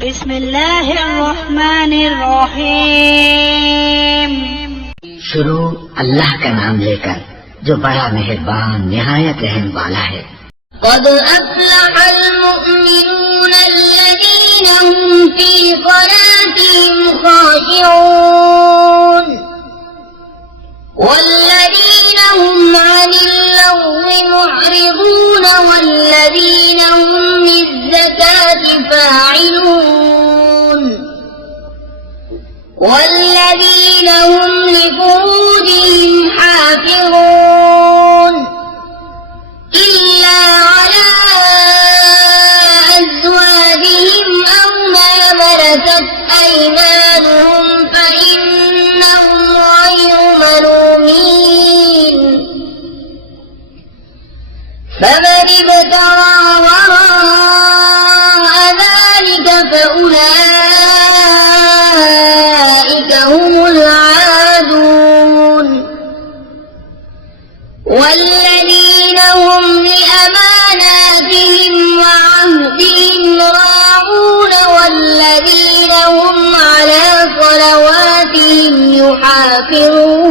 बिस्मिल्लाहिर्रहमानिर्रहीम। शुरू अल्लाह का नाम लेकर जो बड़ा मेहरबान निहायत रहम वाला है। क़द अफ़्लहल मुअ्मिनून अल्लज़ीना हुम फ़ी सलातिहिम ख़ाशिऊन वल्लज़ीना हुम अनिल लग़्वी मुअरिज़ून वल्लज़ीना हुम लिज़्ज़काति फ़ाइलून वल्लज़ीना हुम लिफ़ुरूजिहिम हाफ़िज़ून इल्ला अला अज़वाजिहिम अव मा मलकत अयमानुहुम फ़इन्नहुम ग़यरू मलूमीन फमन इब्तग़ा वराअ ज़ालिक फ़उलाइक हुमुल आदून वल्लज़ीना हुम लिअमानातिहिम वअहदिहिम राऊन वल्लज़ीना हुम अला सलवातिहिम युहाफ़िज़ून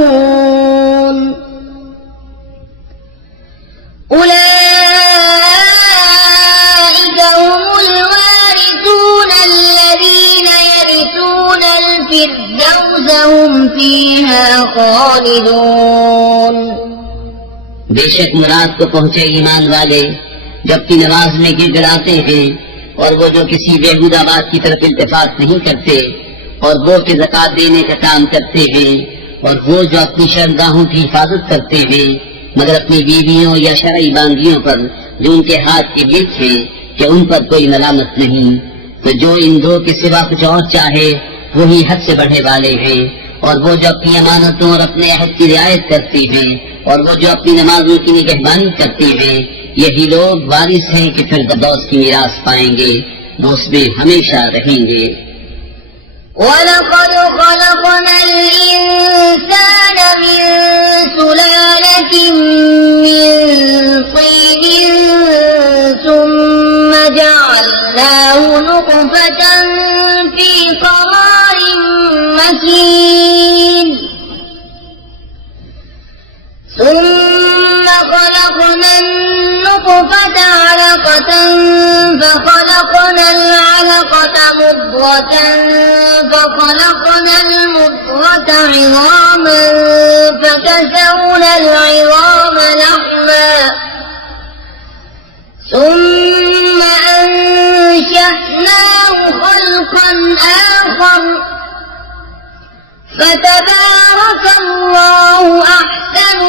उलाइक हुमुल वारिसून अल्लज़ीना यरिसूनल फ़िरदौस हुम फ़ीहा ख़ालिदून। बेशक मुराद को पहुँचे ईमान वाले जबकि नमाज में गिड़गिड़ाते हैं और वो जो किसी बेहुदा बात की तरफ इल्तिफात नहीं करते और वो कि ज़कात देने का काम करते हैं और वो जो अपनी शर्मगाहों की हिफाजत करते हैं मगर अपनी बीवियों या शरई बांदियों पर जो उनके हाथ के गिर्द हैं कि उन पर कोई मलामत नहीं। तो जो इन दो के सिवा कुछ और चाहे वो ही हद से बढ़े वाले हैं और वो जो अपनी अमानतों और अपने अहद की रियायत करती हैं और वो जो अपनी नमाजों की निगहबानी करती हैं यही लोग वारिस हैं कि फिर फिरदौस की मीरास पाएंगे, वो उसमें हमेशा रहेंगे। वलक़द ख़लक़नल इंसान मिन सुलालतिन मिन तीन सुम्मा जअलनाहु नुत्फ़तन फ़ी क़रारिन मकीन ثم خلقنا النطفة علقة فخلقنا العلقة مضغة فخلقنا المضغة عظاما فكسونا العظام لحما ثم أنشأناه خلقا آخر فتبارك الله أحسن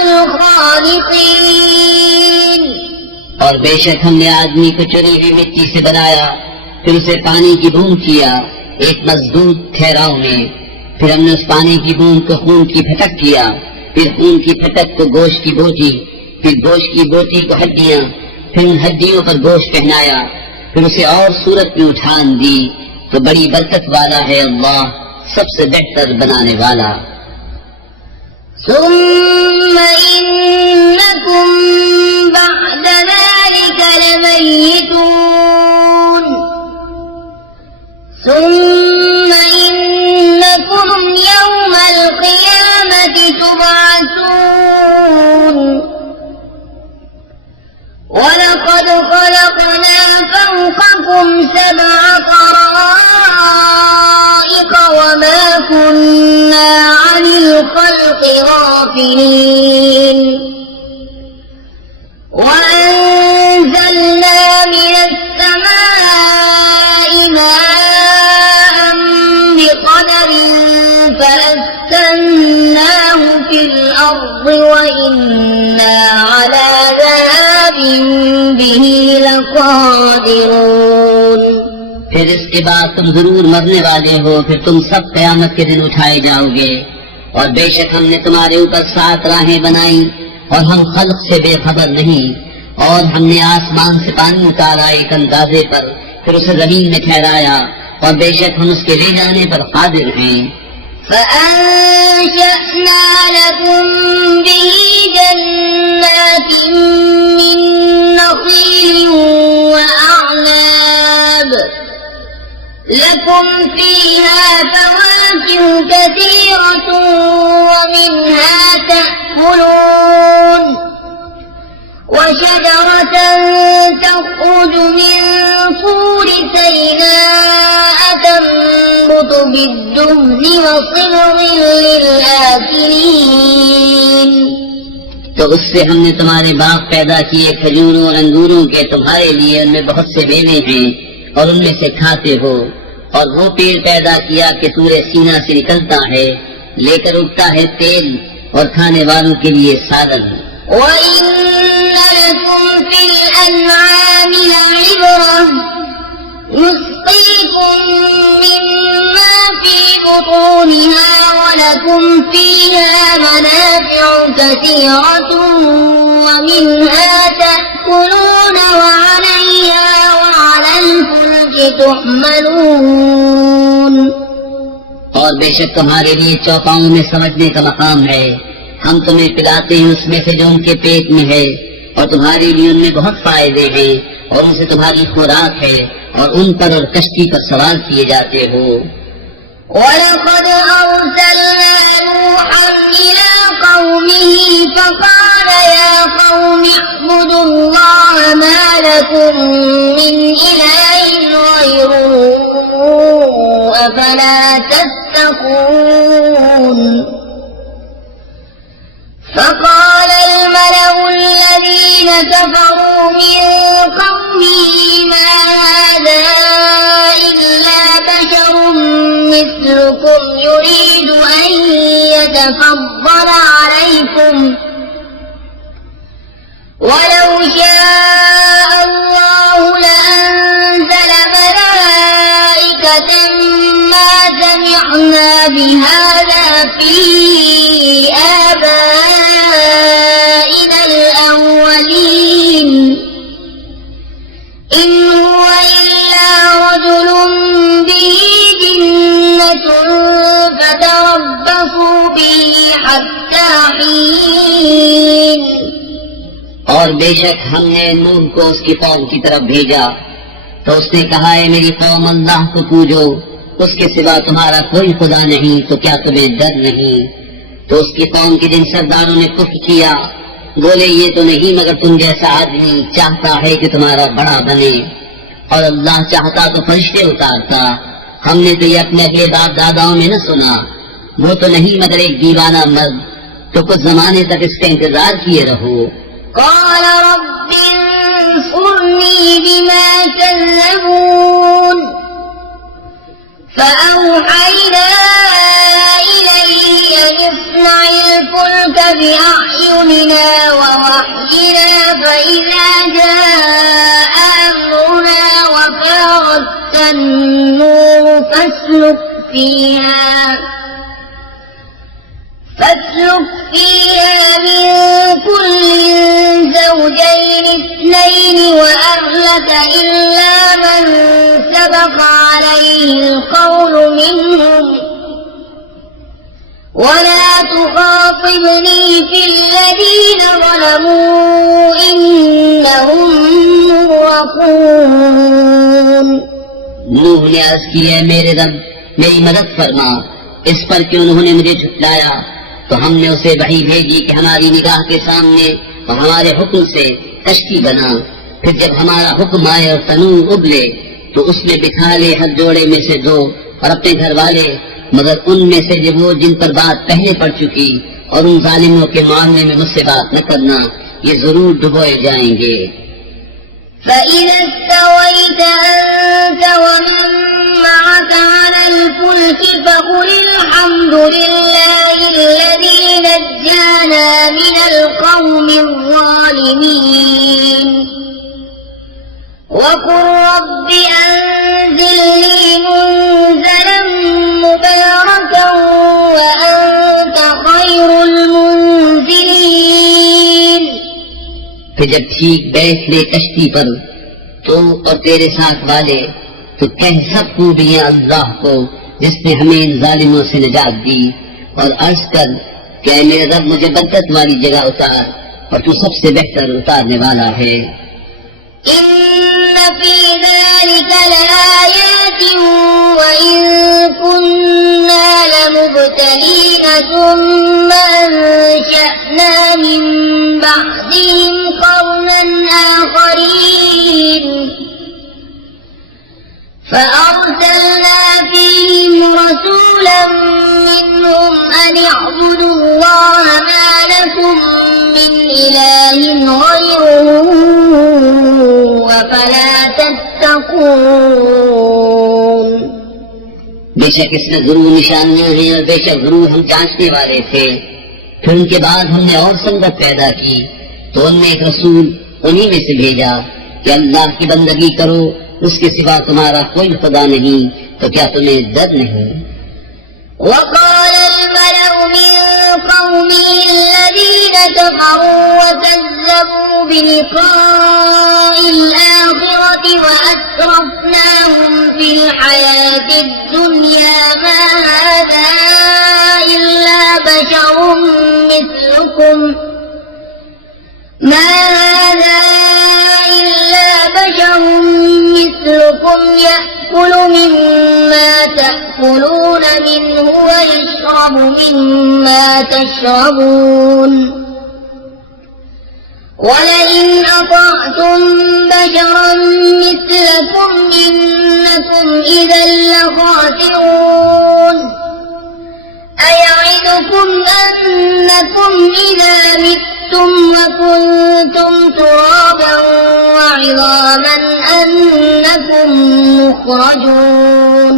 الخالقين। और बेशक हमने आदमी को चुनी हुई मिट्टी से बनाया फिर उसे पानी की बूंद किया एक मजबूत ठहराव में फिर हमने उस पानी की बूंद को खून की फटक किया फिर खून की फटक को गोश्त की बोटी फिर गोश्त की बोटी को हड्डियां फिर उन हड्डियों पर गोश्त पहनाया फिर उसे और सूरत में उठान दी। तो बड़ी बरकत वाला है अल्लाह सबसे बेहतर बनाने वाला। ثم إنكم بعد ذلك لميتون ثم إنكم يوم القيامة تبعثون ولقد خلقنا فوقكم سبع طرائق وما كنا عن الخلق غافلين وأنزلنا من السماء ماء بقدر فأسكناه في الأرض وإنا على ذهاب به لقادرون। फिर इसके बाद तुम जरूर मरने वाले हो फिर तुम सब कयामत के दिन उठाए जाओगे और बेशक हमने तुम्हारे ऊपर 7 राहें बनाई और हम खल्क से बेखबर नहीं और हमने आसमान से पानी उतारा एक अंदाजे पर फिर उसे जमीन में ठहराया और बेशक हम उसके ले जाने पर कादिर हैं। فأنشأنا لكم به جنات من نخيل وأعناب لكم فيها فواكه كثيرة ومنها تأكلون وشجرة تخرج من طور سيناء تنبت بالدهن وصبغ للآكلين तो उससे हमने तुम्हारे बाग पैदा किए खजूरों और अंगूरों के, तुम्हारे लिए उनमें बहुत से मेवे हैं और उनमें से खाते हो। और वो पेड़ पैदा किया कि सूर्य सीना से निकलता है, लेकर उगता है तेल और खाने वालों के लिए साधन। وَإِنَّ لَكُمْ فِي الْأَنْعَامِ لَعِبْرَةً نُسْقِيكُم مِّمَّا فِي بُطُونِهَا وَلَكُمْ فِيهَا مَنَافِعُ كَثِيرَةٌ وَمِنْهَا تَأْكُلُونَ وَعَلَيْهَا وَعَلَى الْفُلْكِ تُحْمَلُونَ और बेशक तुम्हारे लिए चौपाओं में समझने का मकाम है। हम तुम्हें पिलाते हैं उसमें से जो उनके पेट में है, और तुम्हारे लिए उनमें बहुत फायदे हैं और उनसे तुम्हारी खुराक है, और उन पर और कश्ती पर सवार किए जाते हो। وَلَقَدْ أَرْسَلْنَا نُوحًا إِلَى قَوْمِهِ فَقَالَ يَا قَوْمِ اعْبُدُوا اللَّهَ مَا لَكُم مِّنْ إِلَٰهٍ غَيْرُهُ أَفَلَا تَتَّقُونَ فقال الملأ الذين كفروا من قومه ما هذا إلا بشر مثلكم يريد أن يتفضل عليكم ولو شاء الله لأنزل ملائكة ما سمعنا بهذا في آبائنا الأولين إن هو إلا رجل به جنة فتربصوا به حتى حين और बेशक हमने नूह को उसकी कौम की तरफ भेजा तो उसने कहा है मेरी कौम अल्लाह को पूजो, उसके सिवा तुम्हारा कोई खुदा नहीं, तो क्या तुम्हें डर नहीं। तो उसकी कौम के जिन सरदारों ने कुफ्र किया बोले ये तो नहीं मगर तुम जैसा आदमी चाहता है कि तुम्हारा बड़ा बने, और अल्लाह चाहता तो फरिश्ते उतारता। हमने तो ये अपने अगले बाप दादाओं में न सुना, वो तो नहीं मगर एक दीवाना मर्द। तो कुछ जमाने तक इसका इंतजार किए रहो। قال رب انصرني بما كذبون فأوحينا إليه أن اصنع الفلك بأعيننا ووحينا فإذا جاء أمرنا وفارت النور فاسلك فيها من كل زوجين اثنين وأهلك إلا من سبق عليه القول منهم ولا تخاطبني في الذين ظلموا إنهم مغرقون नूह ने अर्ज की है मेरे रब मेरी मदद फरमा, इस पर कि उन्होंने मुझे झुठलाया। तो हमने उसे वही भेजी कि हमारी निगाह के सामने और हमारे हुक्म से कश्ती बना। फिर जब हमारा हुक्म आए और तनूर उबले तो उसमें बिठा ले हर जोड़े में से दो और अपने घर वाले, मगर उनमें से जो वो जिन पर बात पहले पड़ चुकी, और उन जालिमों के मामले में मुझसे बात न करना, ये जरूर डुबोए जाएंगे। فإذا استويت أنت ومن معك على الفلك فقل الحمد لله الذي نجانا من القوم الظالمين وقل رب أنزلني منزلا مباركا وأنت خير المنزلين फिर जब ठीक बैठ ले कश्ती पर तो और तेरे साथ वाले, तो कह सब खूबियां अल्लाह को जिसने हमें इन जालिमों से निजात दी, और अर्ज कर कि ऐ मेरे रब मुझे बरकत वाली जगह उतार, और तू सबसे बेहतर उतारने वाला है। إن في ذلك لآيات الأولين ثم أنشأنا من بعدهم قرنا آخرين فأرسلنا فيهم رسولا منهم أن اعبدوا الله ما لكم من إله غيره أفلا تتقون। बेशक इसमें जरूर निशानियां हैं और बेशक जरूर हम जांचने वाले थे। फिर उनके बाद हमने और संगत पैदा की तो उनमें एक रसूल उन्हीं में से भेजा कि अल्लाह की बंदगी करो, उसके सिवा तुम्हारा कोई खुदा नहीं, तो क्या तुम्हें डर नहीं। وقال الملأ من قومه الذين كفروا وكذبوا بلقاء الآخرة وأترفناهم في الحياة الدنيا ما هذا إلا بشر مثلكم يأكل مما تأكلون منه ويشرب مما تشربون ولئن أطعتم بشرا مثلكم إنكم إذا لخاسرون أيعدكم أنكم إذا متم وكنتم ترابا وعظاما أنكم مخرجون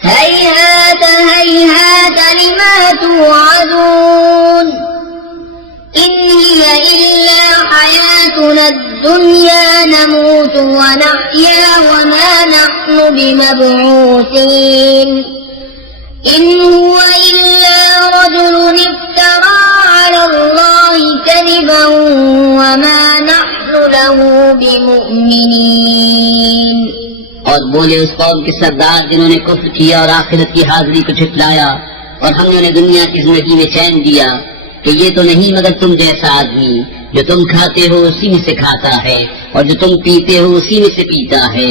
هيهات هيهات لما توعدون إن هي إلا حياتنا الدنيا نموت ونحيا وما نحن بمبعوثين إن هو إلا رجل افترى على الله كذبا وما نحن له بمؤمنين। और बोले उस कौम के सरदार जिन्होंने कुफ्र किया और आखिरत की हाजिरी को झुठलाया और हमने उन्हें दुनिया की जिंदगी में चैन दिया कि ये तो नहीं मगर तुम जैसा आदमी, जो तुम खाते हो उसी में से खाता है और जो तुम पीते हो उसी में से पीता है,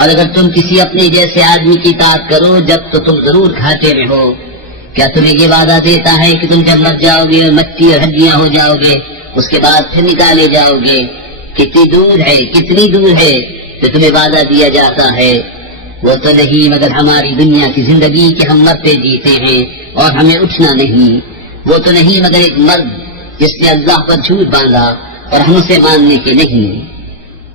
और अगर तुम किसी अपने जैसे आदमी की इताअत करो जब तो तुम जरूर घाटे में हो। क्या तुम्हें ये वादा देता है कि तुम जब मर जाओगे और मिट्टी और हड्डियां हो जाओगे उसके बाद फिर निकाले जाओगे? कितनी दूर है तो तुम्हें वादा दिया जाता है। वो तो नहीं मगर हमारी दुनिया की जिंदगी के हम मरते जीते हैं और हमें उठना नहीं। वो तो नहीं मगर एक मर्द जिसने अल्लाह पर झूठ बांधा और हमसे मानने के नहीं।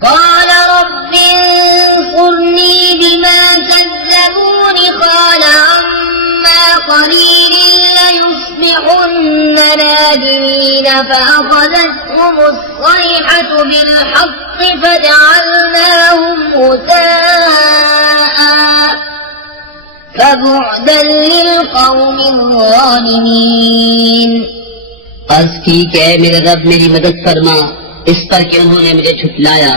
قال رب انصرني بما كذبون قال عما قليل ليصبحن نادمين فأخذتهم الصيحة بالحق فجعلناهم غثاء فبعدا للقوم الظالمين। अर्ज की कि ऐ मेरे रब मेरी मदद फरमा इस पर कि उन्होंने मुझे छुटलाया।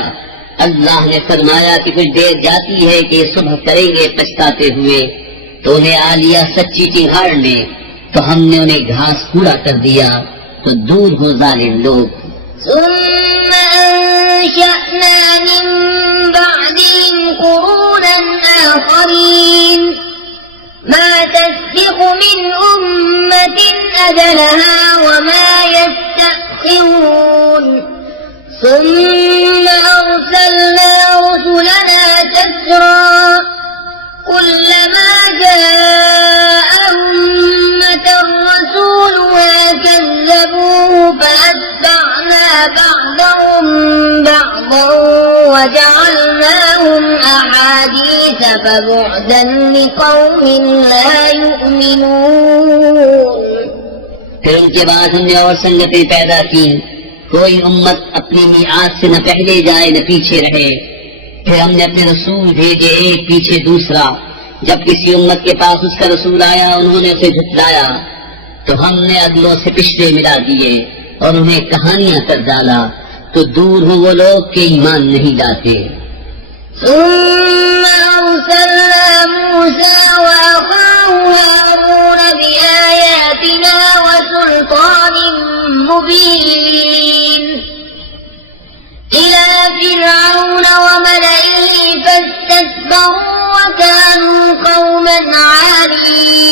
अल्लाह ने फरमाया कि कुछ देर जाती है कि सुबह करेंगे पछताते हुए, तो उन्हें आ लिया सच्ची चिंगाड़ ने, तो हमने उन्हें घास पूरा कर दिया, तो दूर हो जालिम लोग। ثم أنشأنا من بعدهم قرونا آخرين ما تسبق من أمة أجلها وما يستأخرون ثم أرسلنا رسلنا تترى كلما جاء أمة رسولها كذبوه فأتبعنا بعضهم بعضا وجعلناهم أحاديث فبعدا لقوم لا يؤمنون। फिर उनके बाद हमने और संगतें पैदा की, कोई उम्मत अपनी मियाद से न पहले जाए न पीछे रहे। फिर हमने अपने रसूल भेजे एक पीछे दूसरा। जब किसी उम्मत के पास उसका रसूल आया उन्होंने उसे झुठलाया, तो हमने अगलों से पिछले मिला दिए और उन्हें कहानियां कर डाला, तो दूर हो वो लोग के ईमान नहीं लाते। ثم أرسلنا موسى وأخاه هارون بآياتنا وسلطان مبين إلى فرعون وملئه فاستكبروا وكانوا قوما عالين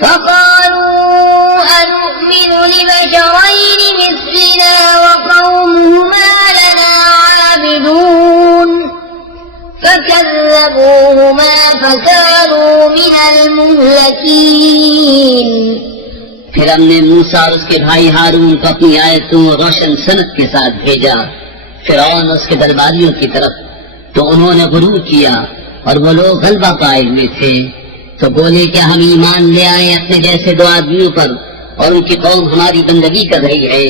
فقالوا أنؤمن لبشرين مثلنا وقومهما لنا عابدون فكذبوهما فكانوا من المهلكين। फिर हमने मूसा और उसके भाई हारून को अपनी आयतों और रोशन सनत के साथ भेजा फिरौन उसके दरबारियों की तरफ, तो उन्होंने गुरूर किया और वो लोग गलबा पाए हुए थे। तो बोले क्या हम ईमान ले आए अपने जैसे दो आदमियों पर और उनकी कौम हमारी बंदगी कर रही है।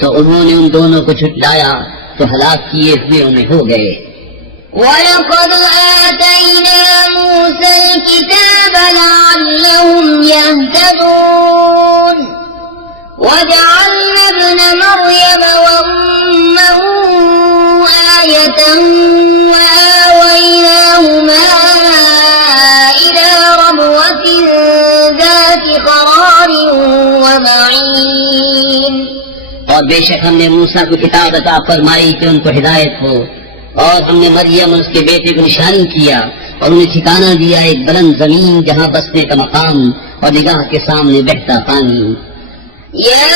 तो उन्होंने उन दोनों को झुठलाया तो हलाक किए हुए उन्हें हो गए। वलक़द आतैना मूसा الكتاب لعلهم يهتدون وجعلنا ابن مريم وأمه آية وآويناهما إلى ربوة ذات قرار ومعين। और बेशक हमने मूसा को किताब अता फरमाई कि उनको हिदायत हो, और हमने मरियम और उसके बेटे को निशानी किया और उन्हें ठिकाना दिया एक बुलंद जमीन जहाँ बसने का मकाम और निगाह के सामने बहता पानी। या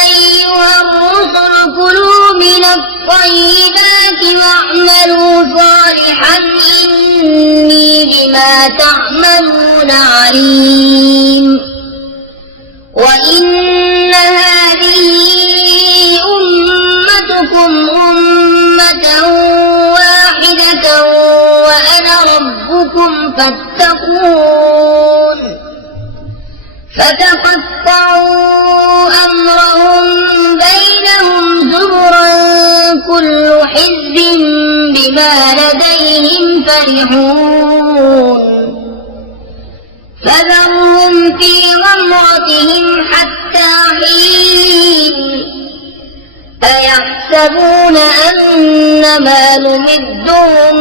अय्युहर-रुसुल कुलू मिनत-तय्यिबाति वअमलू सालिहान इन्नी बिमा तअमलून अलीम। व इन्न हादिही उम्मतुकुम واحدة وأنا ربكم فاتقون। فتقطعوا أمرهم بينهم زبرا كل حزب بما لديهم فرحون فذرهم في غمرتهم حتى حين أيحسبون أن ما نمدهم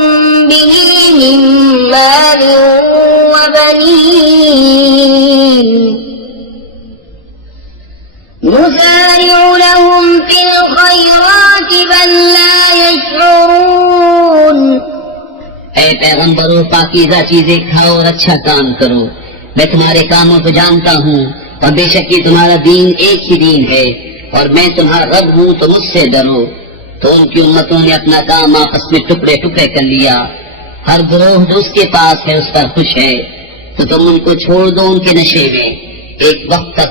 به من مال وبنين نسارع لهم في الخيرات بل لا يشعرون। ऐ पैगंबरों, पाकीज़ा चीजें खाओ और अच्छा काम करो। मैं तुम्हारे कामों को जानता हूँ और बेशक ये तुम्हारा दीन एक ही दीन है और मैं तुम्हारा रब हूँ, तो मुझसे डरो। तो उनकी उम्मतों ने अपना काम आपस में टुकड़े टुकड़े कर लिया। हर गिरोह जो उसके पास है उस पर खुश है, तो तुम उनको छोड़ दो उनके नशे में एक वक्त तक।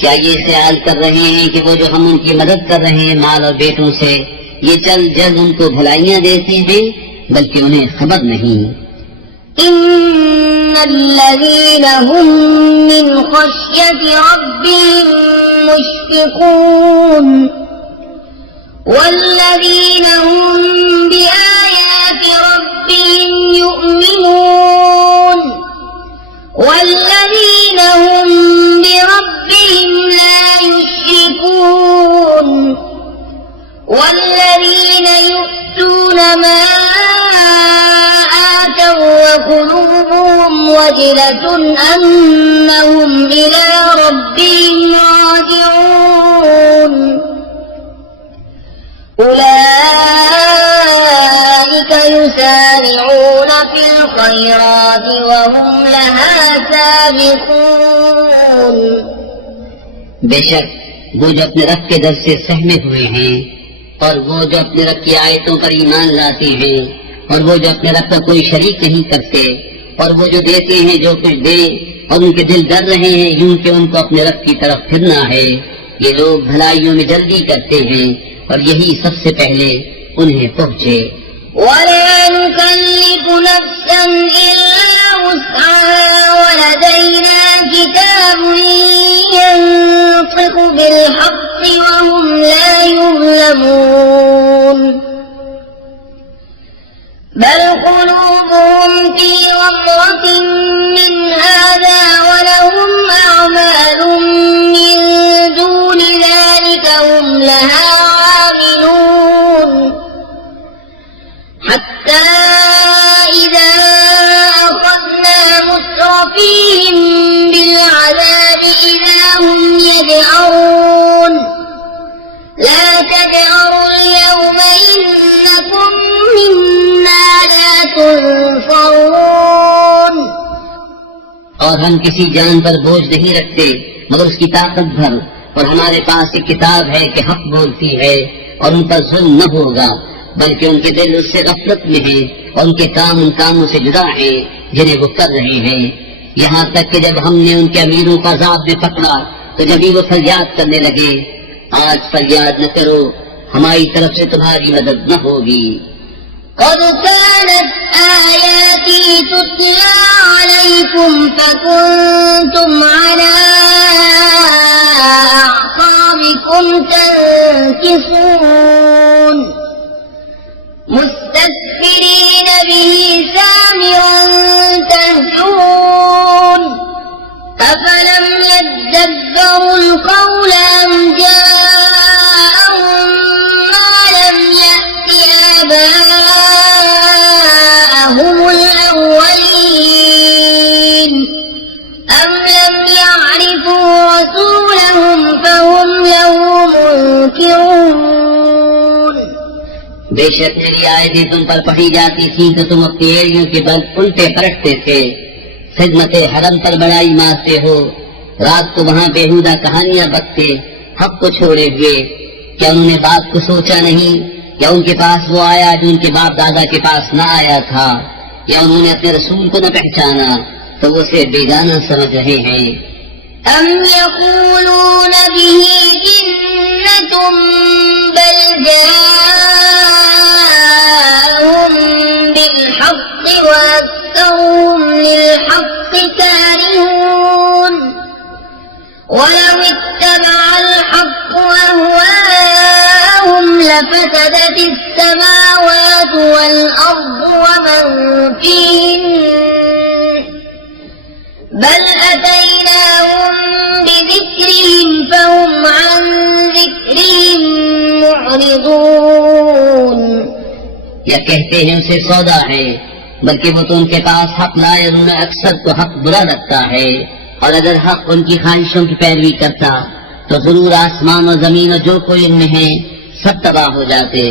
क्या ये ख्याल कर रहे हैं कि वो जो हम उनकी मदद कर रहे हैं माल और बेटों से, ये जल्द जल्द उनको भलाइयाँ देते हैं, बल्कि उन्हें खबर नहीं। इन्नल्लज़ीना हुम मिन खश्यति रब्बिहिम मुश्फिकून वल्लज़ीना हुम बिआयाति रब्बिहिम युमिनून वल्लज़ीना हुम बिरब्बिहिम ला युश्रिकून वल्लज़ीना यु'तून मा وقلوبهم وجلة أنهم إلى ربهم راجعون أولئك يسارعون في الخيرات وهم لها سابقون। बेशक वो जो अपने रब के दर से सहमे हुए हैं और वो जो अपने रब की आयतों पर ईमान लाते हैं और वो जो अपने रब का कोई शरीक नहीं करते और वो जो देते हैं जो कुछ दे और उनके दिल डर रहे हैं यूं कि उनको अपने रब की तरफ फिरना है, ये लोग भलाइयों में जल्दी करते हैं और यही सबसे पहले उन्हें पहुँचे। वला नुकल्लिफु नफ्सन इल्ला वुस्अहा वलदैना किताबुन यंतिकु बिल-हक़्क़ि वहुम ला युज़्लमून। बल क़ुलूबुहुम फ़ी ग़मरत मिन हाज़ा वलहुम अअमालुम मिन दूनि ज़ालिका हुम लहा आमिलून। हत्ता इज़ा अख़ज़ना मुत्रफ़ीहिम बिल-अज़ाबि इज़ा हुम यजअरून। ला तजअरू al-यawम इन्नकुम मिन्ना ला तुनसरून। और हम किसी जान पर बोझ नहीं रखते मगर उसकी ताकत भर, और हमारे पास एक किताब है कि हक बोलती है और उन पर जुल्म न होगा, बल्कि उनके दिल उससे गफलत में हैं और उनके काम उन कामों से जुदा हैं जिन्हें वो कर रहे हैं। यहाँ तक कि जब हमने उनके अमीरों को अज़ाब में पकड़ा तो जब ही वो फरियाद करने लगे, आज फरियाद न करो, हमारी तरफ से तुम्हारी मदद न होगी। قد كانت آياتي تتلى عليكم فكنتم على أعقابكم تنكصون مستكبرين به سامرا تهجرون أفلم يدبروا القول أم جاءهم ما لم يأت آباءهم الأولين أم لم يعرفوا رسولهم فهم له منكرون। बेशक मेरी आयतें तुम पर पढ़ी जाती थी तो तुम अपनी एड़ियों के बल उल्टे पलटते थे, खिदमत हरम पर बड़ाई मारते हो, रात को वहाँ बेहुदा कहानियां बकते, हक को छोड़े हुए। क्या उन्होंने बात को सोचा नहीं? क्या उनके पास वो आया जो उनके बाप दादा के पास न आया था? या उन्होंने अपने रसूल को न पहचाना तो वो उसे बेगाना समझ रहे हैं? أم يقولون به جنة بل جاءهم بالحق وأكثرهم للحق كارهون ولو اتبع الحق أهواءهم لفسدت السماوات والأرض ومن فيهن بل أتيناهم بذكرهم فهم عن ذكرهم معرضون। या कहते हैं उसे सौदा है, बल्कि वो तो उनके पास हक लाए और उन्हें अक्सर को हक बुरा लगता है, और अगर हक उनकी ख्वाहिशों की पैरवी करता तो जरूर आसमान और जमीन और जो कोई इनमें है सब तबाह हो जाते।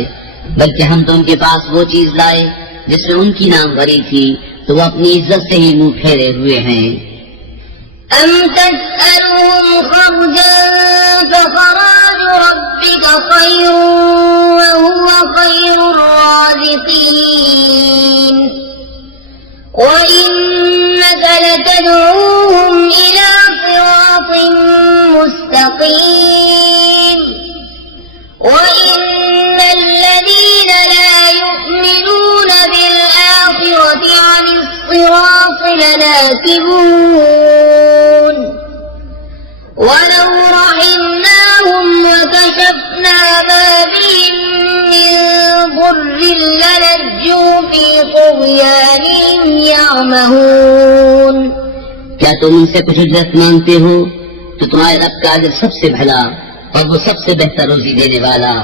बल्कि हम तो उनके पास वो चीज लाए जिसमें उनकी नाम भरी थी, तो वो अपनी इज्जत से ही मुंह फेरे हुए हैं। أم تسألهم خرجا فخراج ربك خير وهو خير الرازقين وإنك لتدعوهم إلى صراط مستقيم وإن الذين لا يؤمنون بالآخرة عن الصراط لناكبون ولو رحمناهم وكشفنا ما بهم من ضر للجوا في طغيانهم يعمهون। क्या तुम उनसे कुछ उजरत मांगते हो? तो तुम्हारे रब का अजर सबसे भला और वो सबसे बेहतर रोजी देने वाला।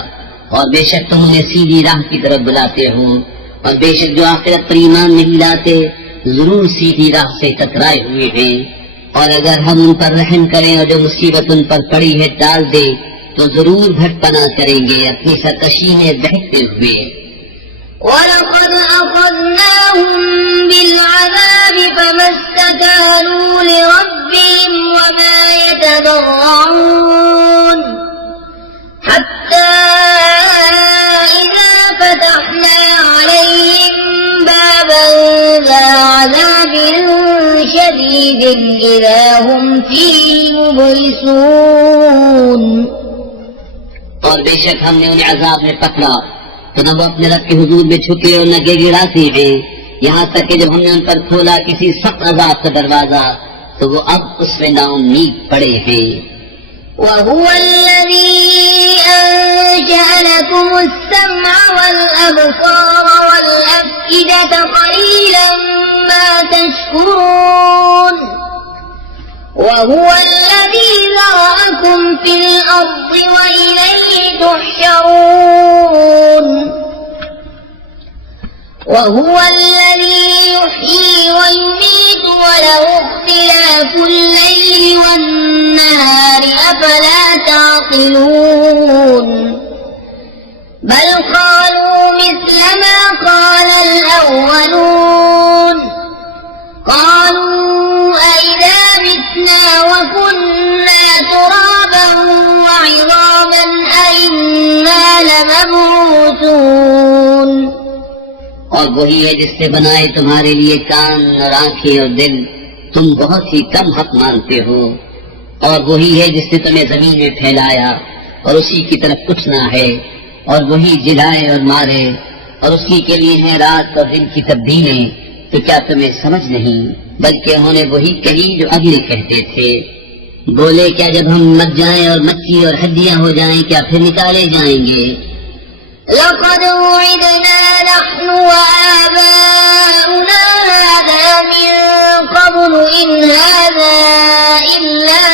और बेशक तुम उन्हें सीधी राह की तरफ बुलाते हो, और बेशक जो आखिरत पर ईमान नहीं लाते जरूर सीधी राह से टकराए हुए हैं। और अगर हम उन पर रहम करें और जो मुसीबत उन पर पड़ी है टाल दे तो जरूर भटपना करेंगे अपनी सरकशी में बहते हुए। وَلَقَدْ أَخَذْنَاهُمْ بِالْعَذَابِ فَمَا اسْتَكَانُوا لِرَبِّهِمْ وَمَا يَتَضَرَّعُونَ حَتَّى إِذَا فَتَحْنَا عَلَيْهِمْ بَابًا ذَا عَذَابٍ شَدِيدٍ إِذَا هُمْ فِيهِ مُبْلِسُونَ। और बेशक हमने उन्हें अजाब में पकड़ा तो न वो अपने रब के हुजूर में झुके और न गिड़गिड़ाते हैं, यहाँ तक कि जब हमने उन पर खोला किसी सख्त अजाब का दरवाजा तो वो अब उसमें नाउम्मीद पड़े हैं। وهو الذي أنشأ لكم السمع والأبصار والأفئدة قليلا ما تشكرون وهو الذي ذرأكم في الأرض وإليه تحشرون وهو الذي يحيي ويميت وله اختلاف الليل والنهار أفلا تعقلون بل قالوا مثل ما قال الأولون قالوا أئذا لمبعوثون और वही है जिससे बनाए तुम्हारे लिए कान और आंखें और दिल, तुम बहुत ही कम हक मानते हो। और वही है जिसने तुम्हें जमीन में फैलाया और उसी की तरफ उठना है, और वही जिलाए और मारे, और उसी के लिए है रात और दिन की तब्दीलें। तो क्या तुम्हें समझ नहीं? बल्कि उन्होंने वही कही जो अगले कहते थे। बोले क्या जब हम मर जाएं और मच्छी और हड्डियां हो जाएं, क्या फिर निकाले जाएंगे? لقد وعدنا نحن وآباؤنا هذا من قبل إن هذا إلا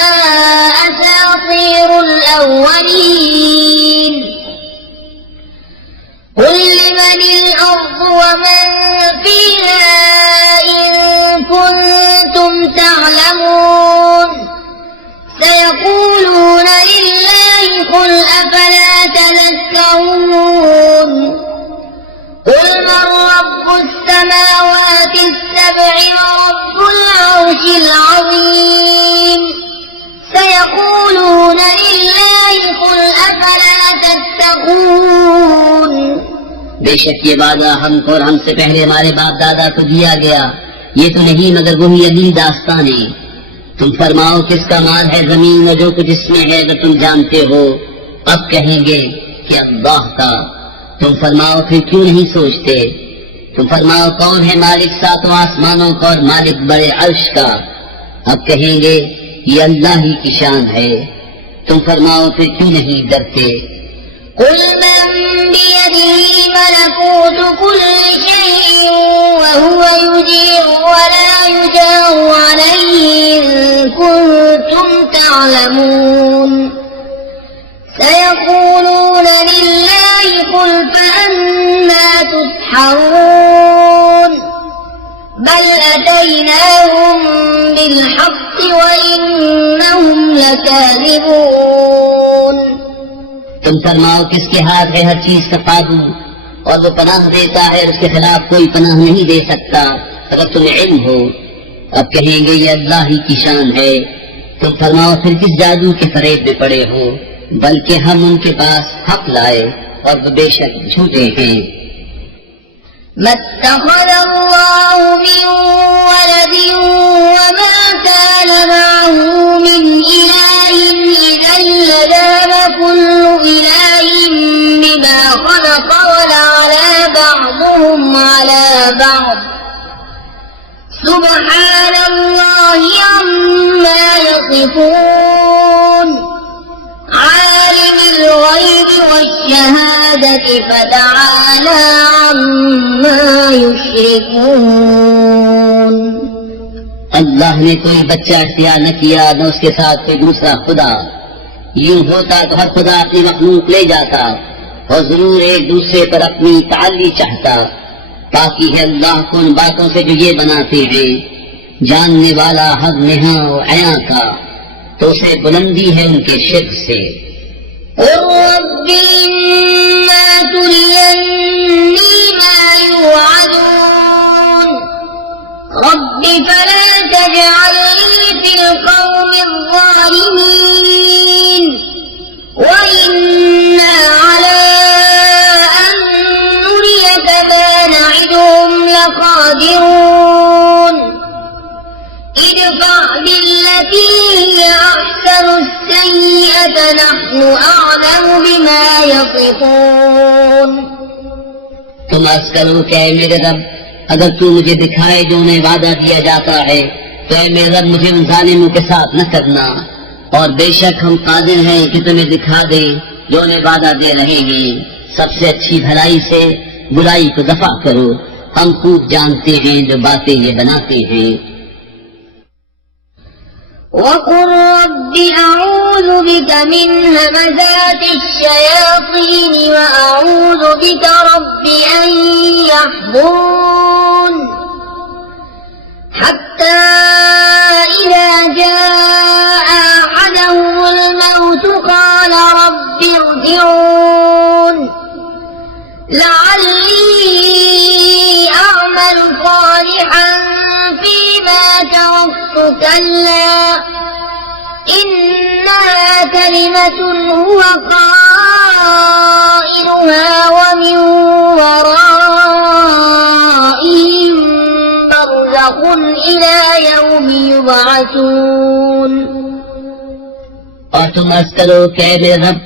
أساطير الأولين قل لمن الأرض ومن فيها إن كنتم تعلمون سيقولون لله قل أفلا تذكرون قل من رب السماوات السبع ورب العرش العظيم سيقولون لله قل أفلا تتقون बेशक ये वादा हमको और हमसे पहले हमारे बाप दादा को दिया गया, ये तो नहीं मगर वही अगली दास्तानें। तुम फरमाओ किसका माल है जमीन में जो कुछ इसमें है अगर तुम जानते हो? अब कहेंगे कि अल्लाह का। तुम फरमाओ फिर क्यों नहीं सोचते? तुम फरमाओ कौन है मालिक सातों आसमानों का और मालिक बड़े अर्श का? अब कहेंगे ये अल्लाह ही की शान है। तुम फरमाओ फिर क्यों नहीं डरते? قل من بيده ملكوت كل شيء وهو يجير ولا يجار عليه إن كنتم تعلمون سيقولون لله قل فأنا تسحرون بل أتيناهم بالحق وإنهم لكاذبون तुम फरमाओ किसके हाथ है हर चीज का काबू, और वो पनाह देता है और उसके खिलाफ कोई पनाह नहीं दे सकता अगर तुम्हें इल्म हो। अब कहेंगे ये अल्लाह ही की शान है। तुम फरमाओ फिर किस जादू के फरेब में पड़े हो? बल्कि हम उनके पास हक लाए और वो बेशक झूठे हैं। ما اتخذ الله من ولد وما كان معه من إله إذا لذهب كل إله بما خلق ولعلى بعضهم على بعض سبحان الله عما يصفون عالم الغيب والشهادة فتعالى عما يشركون अल्लाह ने कोई बच्चा इख्तियार न किया न उसके साथ कोई दूसरा खुदा। यूं होता तो हर खुदा अपनी मखलूक ले जाता और जरूर एक दूसरे पर अपनी ताल्ली चाहता। ताकि है अल्लाह को उन बातों से जो ये बनाते हैं जानने वाला हर नेहा और अया का, तो उसे बुलंदी है उनके शिर्क से। رب إما تريني ما يوعدون رب فلا تجعلني في القوم الظالمين وإنا على أن نريك ما نعدهم لقادرون ادفع بالتي هي أحسن السيئة نحن أعلم بما يصفون तुम अर्ज करो कि ऐ मेरे रब, अगर तू मुझे दिखाए जो उन्हें वादा दिया जाता है तो ऐ मेरे रब मुझे उन जालिमों के साथ न करना। और बेशक हम कादिर हैं कि तुम्हें दिखा दें जो उन्हें वादा दे रहे हैं। सबसे अच्छी भलाई से बुराई को दफा करो, हम खूब जानते हैं जो बातें ये बनाते हैं। وقل رب أعوذ بك من همزات الشياطين وأعوذ بك رب أن يحضرون حتى إذا جاء أحدهم الموت قال رب ارجعون لعلي أعمل صالحا فيما تركت كلا إنها إنها كلمة هو قائلها ومن ورائهم برزخ إلى يوم يبعثون। और तुम अर्ज करो कि ऐ मेरे रब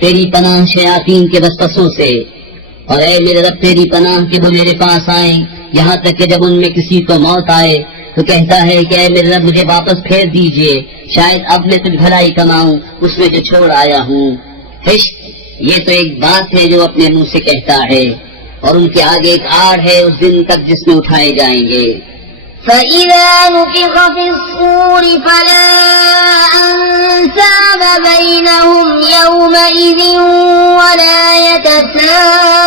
तेरी पनाह शयातीन के वसवसों से, और ऐ मेरे रब तेरी पनाह कि वो मेरे पास आए, यहाँ तक कि जब उनमें किसी को मौत आए तो कहता है कि ऐ मेरे रब मुझे वापस फेर दीजिए, शायद अब मैं कुछ भलाई कमाऊं उसमें जो छोड़ आया हूँ। ये तो एक बात है जो अपने मुंह से कहता है, और उनके आगे एक आड़ है उस दिन तक जिसमें उठाए जाएंगे। فإذا نفخ في الصور فلا أنساب بينهم يومئذ ولا يتساءلون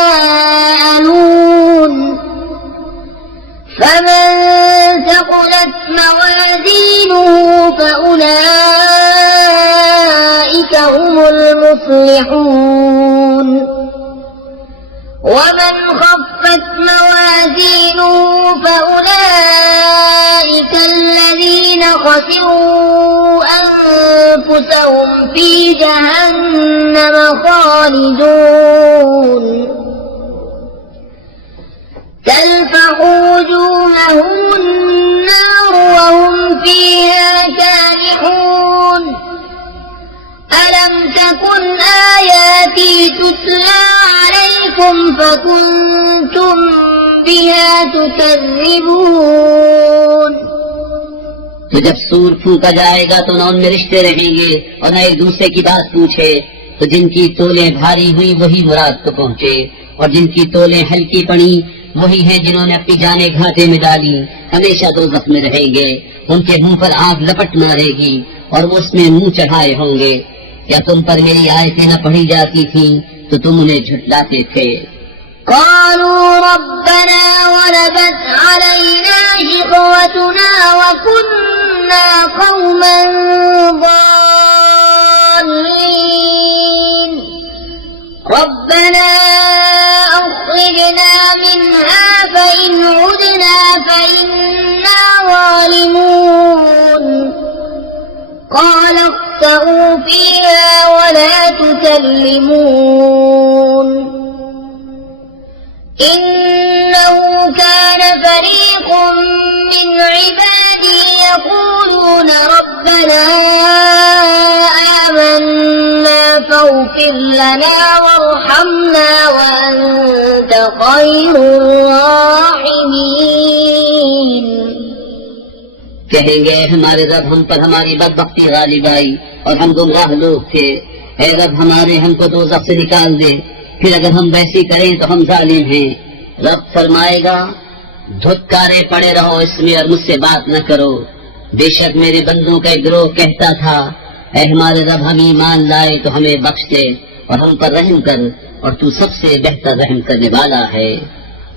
فمن ثقلت موازينه فأولئك هم المفلحون ومن خفت موازينه فأولئك الذين خسروا أنفسهم في جهنم خالدون تلفح وجوههم النار وهم فيها كالحون ألم تكن آياتي تتلى عليكم فكنتم بها تكذبون। तो जब सूर फूंका जाएगा तो न उनमें रिश्ते रहेंगे और न एक दूसरे की बात पूछे, तो जिनकी तोलें भारी हुई वही मुराद को पहुँचे, और जिनकी तोलें हल्की पड़ी वही हैं जिन्होंने अपनी जाने घाटे में डाली, हमेशा दोज़ख में रहेंगे। उनके मुंह पर आग लपट मारेगी और वो उसमें मुंह चढ़ाए होंगे। क्या तुम पर मेरी आयतें न पढ़ी जाती थीं तो तुम उन्हें झुठलाते थे। قالوا ربنا غلبت علينا شقوتنا وكنا قوما ضالين ربنا أخرجنا منها فإن عدنا فإنا ظالمون قال اخسئوا فيها ولا تكلمون إنه كان فريق من عبادي يقولون ربنا آمنا فاغفر لنا وارحمنا وأنت خير الراحمين। कहेंगे हमारे रब हम पर हमारी बदबख्ती गालिब आई और हम गुमराह लोग थे, ऐ रब हमारे हमको दोज़ख से निकाल दे, फिर अगर हम वैसी करें तो हम जालिम हैं। रब फरमाएगा धुतकारे पड़े रहो इसमें और मुझसे बात न करो। बेशक मेरे बंदों का एक गिरोह कहता था, ऐ हमारे रब हम ईमान लाए तो हमें बख्श दे और हम पर रहम कर, और तू सबसे बेहतर रहम करने वाला है।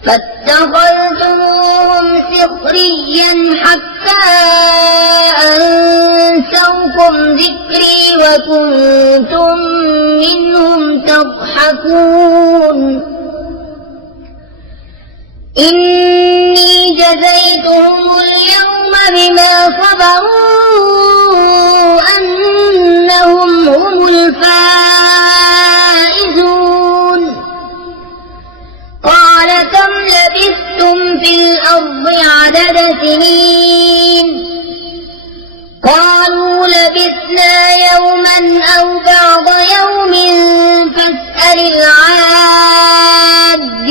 فاتخذتموهم سخريا حتى أنسوكم ذكري وكنتم منهم تضحكون إني جزيتهم اليوم بما صبروا أنهم هم الفائزون قال كم لبثتم في الأرض عدد سنين قالوا لبثنا يوما أو بعض يوم فاسأل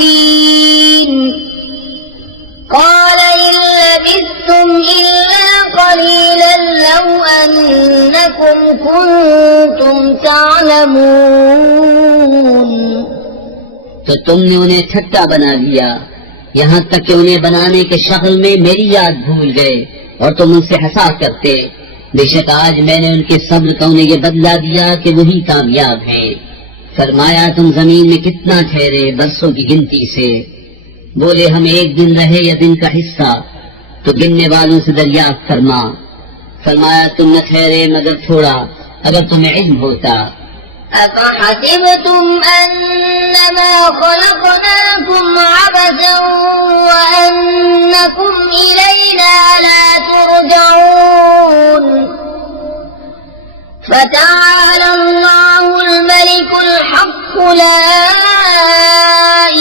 العادين قال إن لبثتم إلا قليلا لو أنكم كنتم تعلمون। तो तुमने उन्हें ठट्टा बना लिया, यहाँ तक कि उन्हें बनाने के शक्ल में मेरी याद भूल गए और तुम उनसे हंसा करते। बेशक आज मैंने उनके सब्र का उन्हें ये बदला दिया कि वही कामयाब हैं। फरमाया तुम जमीन में कितना ठहरे बरसों की गिनती से। बोले हम एक दिन रहे या दिन का हिस्सा, तो गिनने वालों से दरियाफ्त फरमा। फरमाया तुम न ठहरे मगर थोड़ा, अगर तुम्हें इल्म होता। أفحسبتم أنما خلقناكم عبثا وأنكم إلينا لا ترجعون فتعالى الله الملك الحق لا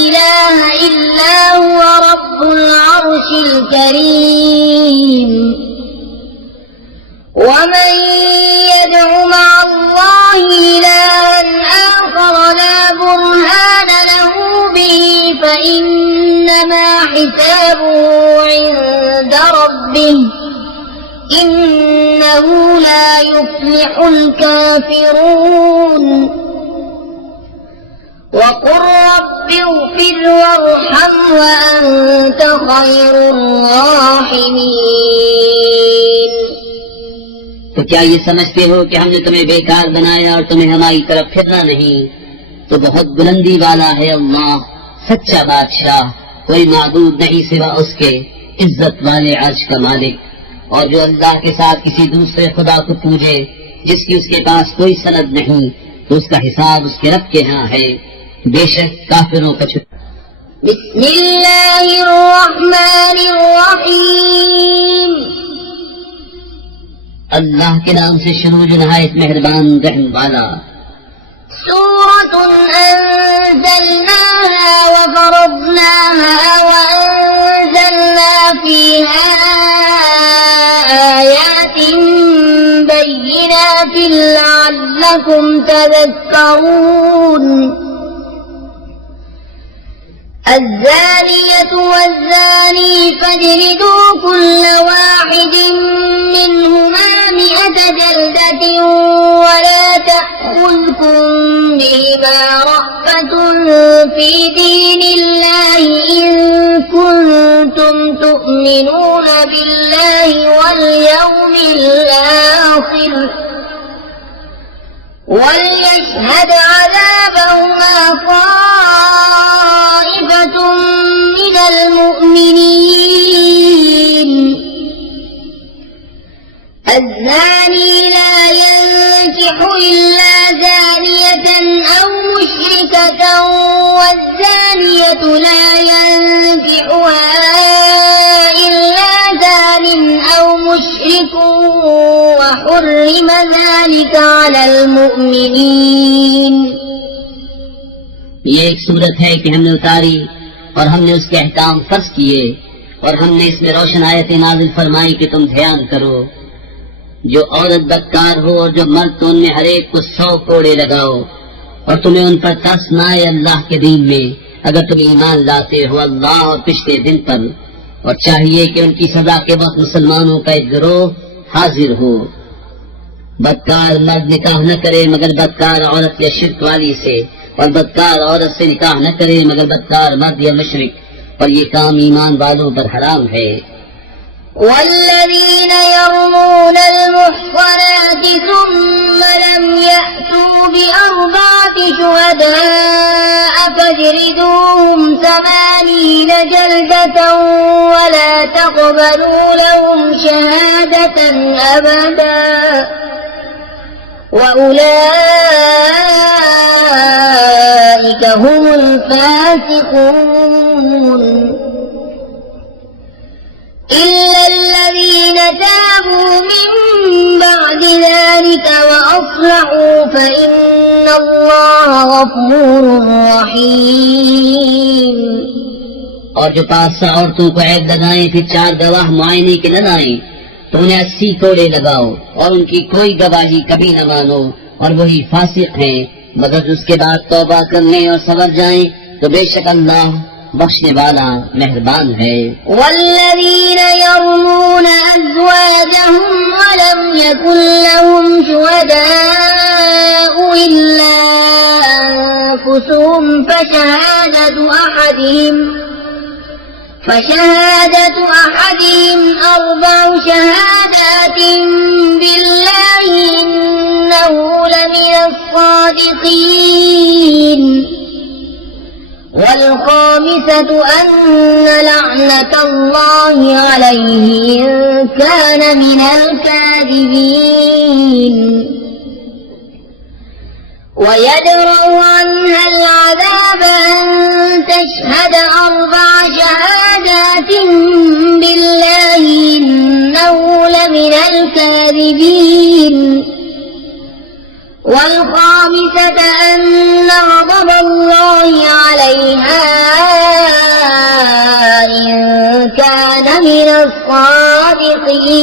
إله إلا هو رب العرش الكريم ومن يدع مع الله إلها آخر لا برهان له به فإنما حسابه عند ربه إنه لا يفلح الكافرون وقل رب اغفر وارحم وأنت خير الراحمين तो क्या ये समझते हो कि हमने तुम्हें बेकार बनाया और तुम्हें हमारी तरफ फिरना नहीं? तो बहुत बुलंदी वाला है अल्लाह, सच्चा बादशाह, कोई माबूद नहीं सिवा उसके, इज्जत वाले अर्श का मालिक। और जो अल्लाह के साथ किसी दूसरे खुदा को पूजे जिसकी उसके पास कोई सनद नहीं, तो उसका हिसाब उसके रब के यहाँ है। बेशक काफिरों का बिस्मिल्लाहिर्रहमानिर्रहीम। अल्लाह के नाम से शुरू जो नहायत मेहरबान रहम वाला। सूरतुन अंज़लनाहा व फरदनाहा व अंज़लना फीहा आयातिन बय्यिनातिन लअल्लकुम तज़क्करून। الزانية والزاني فاجلدوا كل واحد منهما 100 جلدة ولا تأخذكم بهما رأفة في دين الله إن كنتم تؤمنون بالله واليوم الآخر وليشهد عذابهما طائفة من المؤمنين. الزاني لا ينكح إلا زانية أو مشركة والزانية لا ينكحها إلا زان أو مشرك وحرم ذلك على المؤمنين. ये एक सूरत है कि हमने उतारी और हमने उसके अहकाम फर्ज किए और हमने इसमें रोशन आयतें नाज़िल फरमाई कि तुम ध्यान करो। जो औरत बदकार हो और जो मर्द तो उनमें हर एक को 100 कोड़े लगाओ और तुम्हें उन पर तरस न आए अल्लाह के दीन में, अगर तुम ईमान लाते हो अल्लाह और पिछले दिन पर। और चाहिए कि उनकी सजा के वक्त मुसलमानों का एक गिरोह हाजिर हो। बदकार मर्द निकाह न करे मगर बदकार औरत या शिर्क वाली से, और बदकार औरत से निकाह न करे मगर बदकार मर्द या मुशरिक, और ये काम ईमान वालों पर हराम है। والذين يرمون المحصنات ثم لم يأتوا ب4 شهداء فاجلدوهم 80 جلدة ولا تقبلوا لهم شهادة أبدا وأولئك هم الفاسقون. إلا الذين تابوا من بعد ذلك وأصلحوا فإن الله غفور رحيم. और जो 500 औरतों को ऐब लगाएं फिर 4 गवाह मुआयने के न लाएं तो उन्हें 80 कोड़े लगाओ और उनकी कोई गवाही कभी न मानो, और वही फासिक हैं। मगर उसके बाद तौबा करने और सबर जाएं तो बेशक अल्लाह बख्शने वाला मेहरबान है। والذين يرمون أزواجهم ولم يكن لهم شهداء إلا أنفسهم فشهادة أحدهم 4 شهادات بالله إنه لمن الصادقين. والخامسة أن لعنة الله عليه إن كان من الكاذبين. ويدرأ عنها العذاب أن تشهد 4 شهادات بالله إنه لمن الكاذبين. كان من الصادقين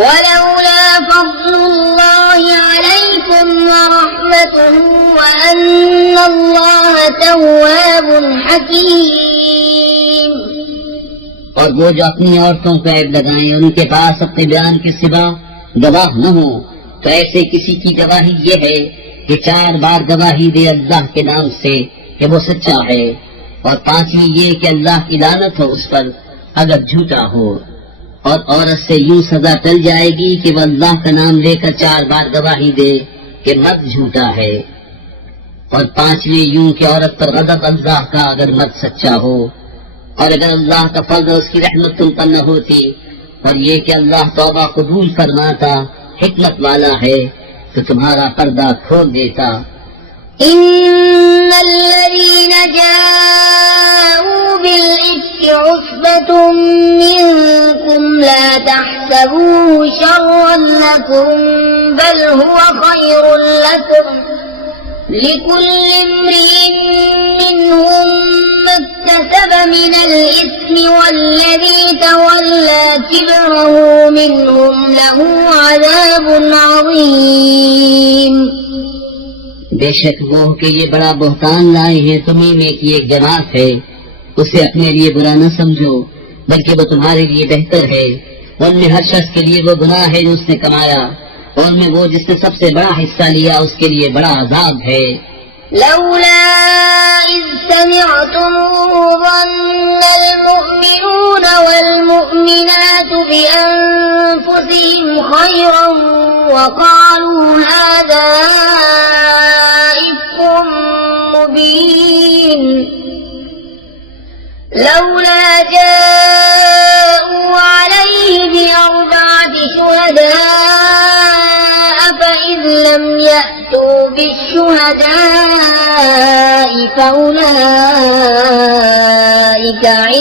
ولولا فضل الله عليكم ورحمته وأن الله تواب حكيم। और वो जो अपनी औरतों को ऐब लगाएं, उनके पास अपने बयान के सिवा गवाह न हो, तो ऐसे किसी की गवाही ये है कि 4 बार गवाही दे अल्लाह के नाम से कि वो सच्चा है, और 5वीं ये कि अल्लाह की लानत हो उस पर अगर झूठा हो। और औरत से यूं सजा टल जाएगी कि वह अल्लाह का नाम लेकर 4 बार गवाही दे कि मर्द झूठा है, और 5वीं यूं कि औरत पर गज़ब अल्लाह का अगर मर्द सच्चा हो। और अगर अल्लाह का फज़ल और उसकी रहमत तुम पर न होती, और ये कि अल्लाह तौबा कबूल फरमाता, हिकमत वाला है, तो तुम्हारा पर्दा खोल देता। इन्नल्लज़ीना जाऊ बिल-इफ्की उस्बतुम मिनकुम ला तहसबूहु शर्रन लकुम बल हुवा खैरुन लकुम लिकुल्लि इम्रिइन मिनहुम मक्तसब मिनल इस्मि वल्लज़ी तवल्ला किब्रहु मिनहुम लहु अज़ाबुन अज़ीम। बेशक वो कि ये बड़ा बहतान लाए हैं तुम्हीं में कि एक जमात है, उसे अपने लिए बुरा न समझो, बल्कि वो तुम्हारे लिए बेहतर है। उनमें हर शख्स के लिए वो गुनाह है जो उसने कमाया, और उनमें वो जिसने सबसे बड़ा हिस्सा लिया उसके लिए बड़ा अजाब है। लौला इज़ समिअतुमूहु ज़न्नल मुअमिनून वल मुअमिनातु बिअन्फुसिहिम खैरन वक़ालू हाज़ा इफ़्कुम मुबीन लौला जाऊ अलैहि बिअरबअति शुहदाअ फ़इज़ लम यअतू बिश्शुहदाअ फ़उलाइक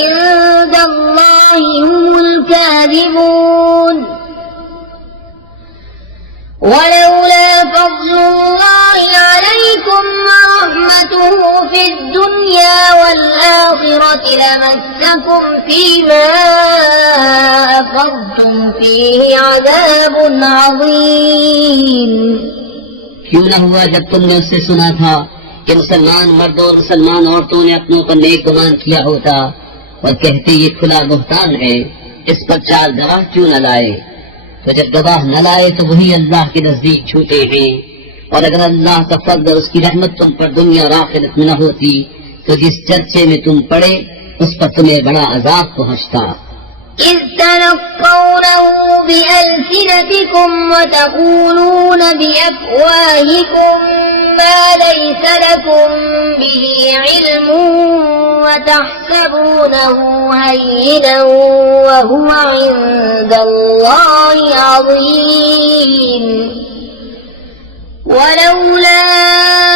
इंदल्लाहि हुमुल काज़िबून। वलौला फज़्लुल्लाहि अलैकुम वरहमतुहु फिद्दुन्या वल्आखिरति लमस्सकुम फीमा अफ़ज़्तुम फीहि अज़ाबुन अज़ीम। क्यों न हुआ जब तुमने उससे सुना था कि मुसलमान मर्दों और मुसलमान औरतों ने अपनों पर नेक गुमान किया होता, और कहते ये खुला बुहतान है, इस पर 4 गवाह क्यों न लाए। तो जब गवाह न लाए तो वही अल्लाह के नजदीक झूठे हैं। और अगर अल्लाह का फज़ल और उसकी रहमत तुम पर दुनिया और आखिरत में न होती, तो जिस चर्चे में तुम पड़े उस पर तुम्हें बड़ा अजाब पहुँचता। إذ تلقونه بألسنتكم وتقولون بأفواهكم ما ليس لكم به علم وتحسبونه هينا وهو عند الله عظيم ولولا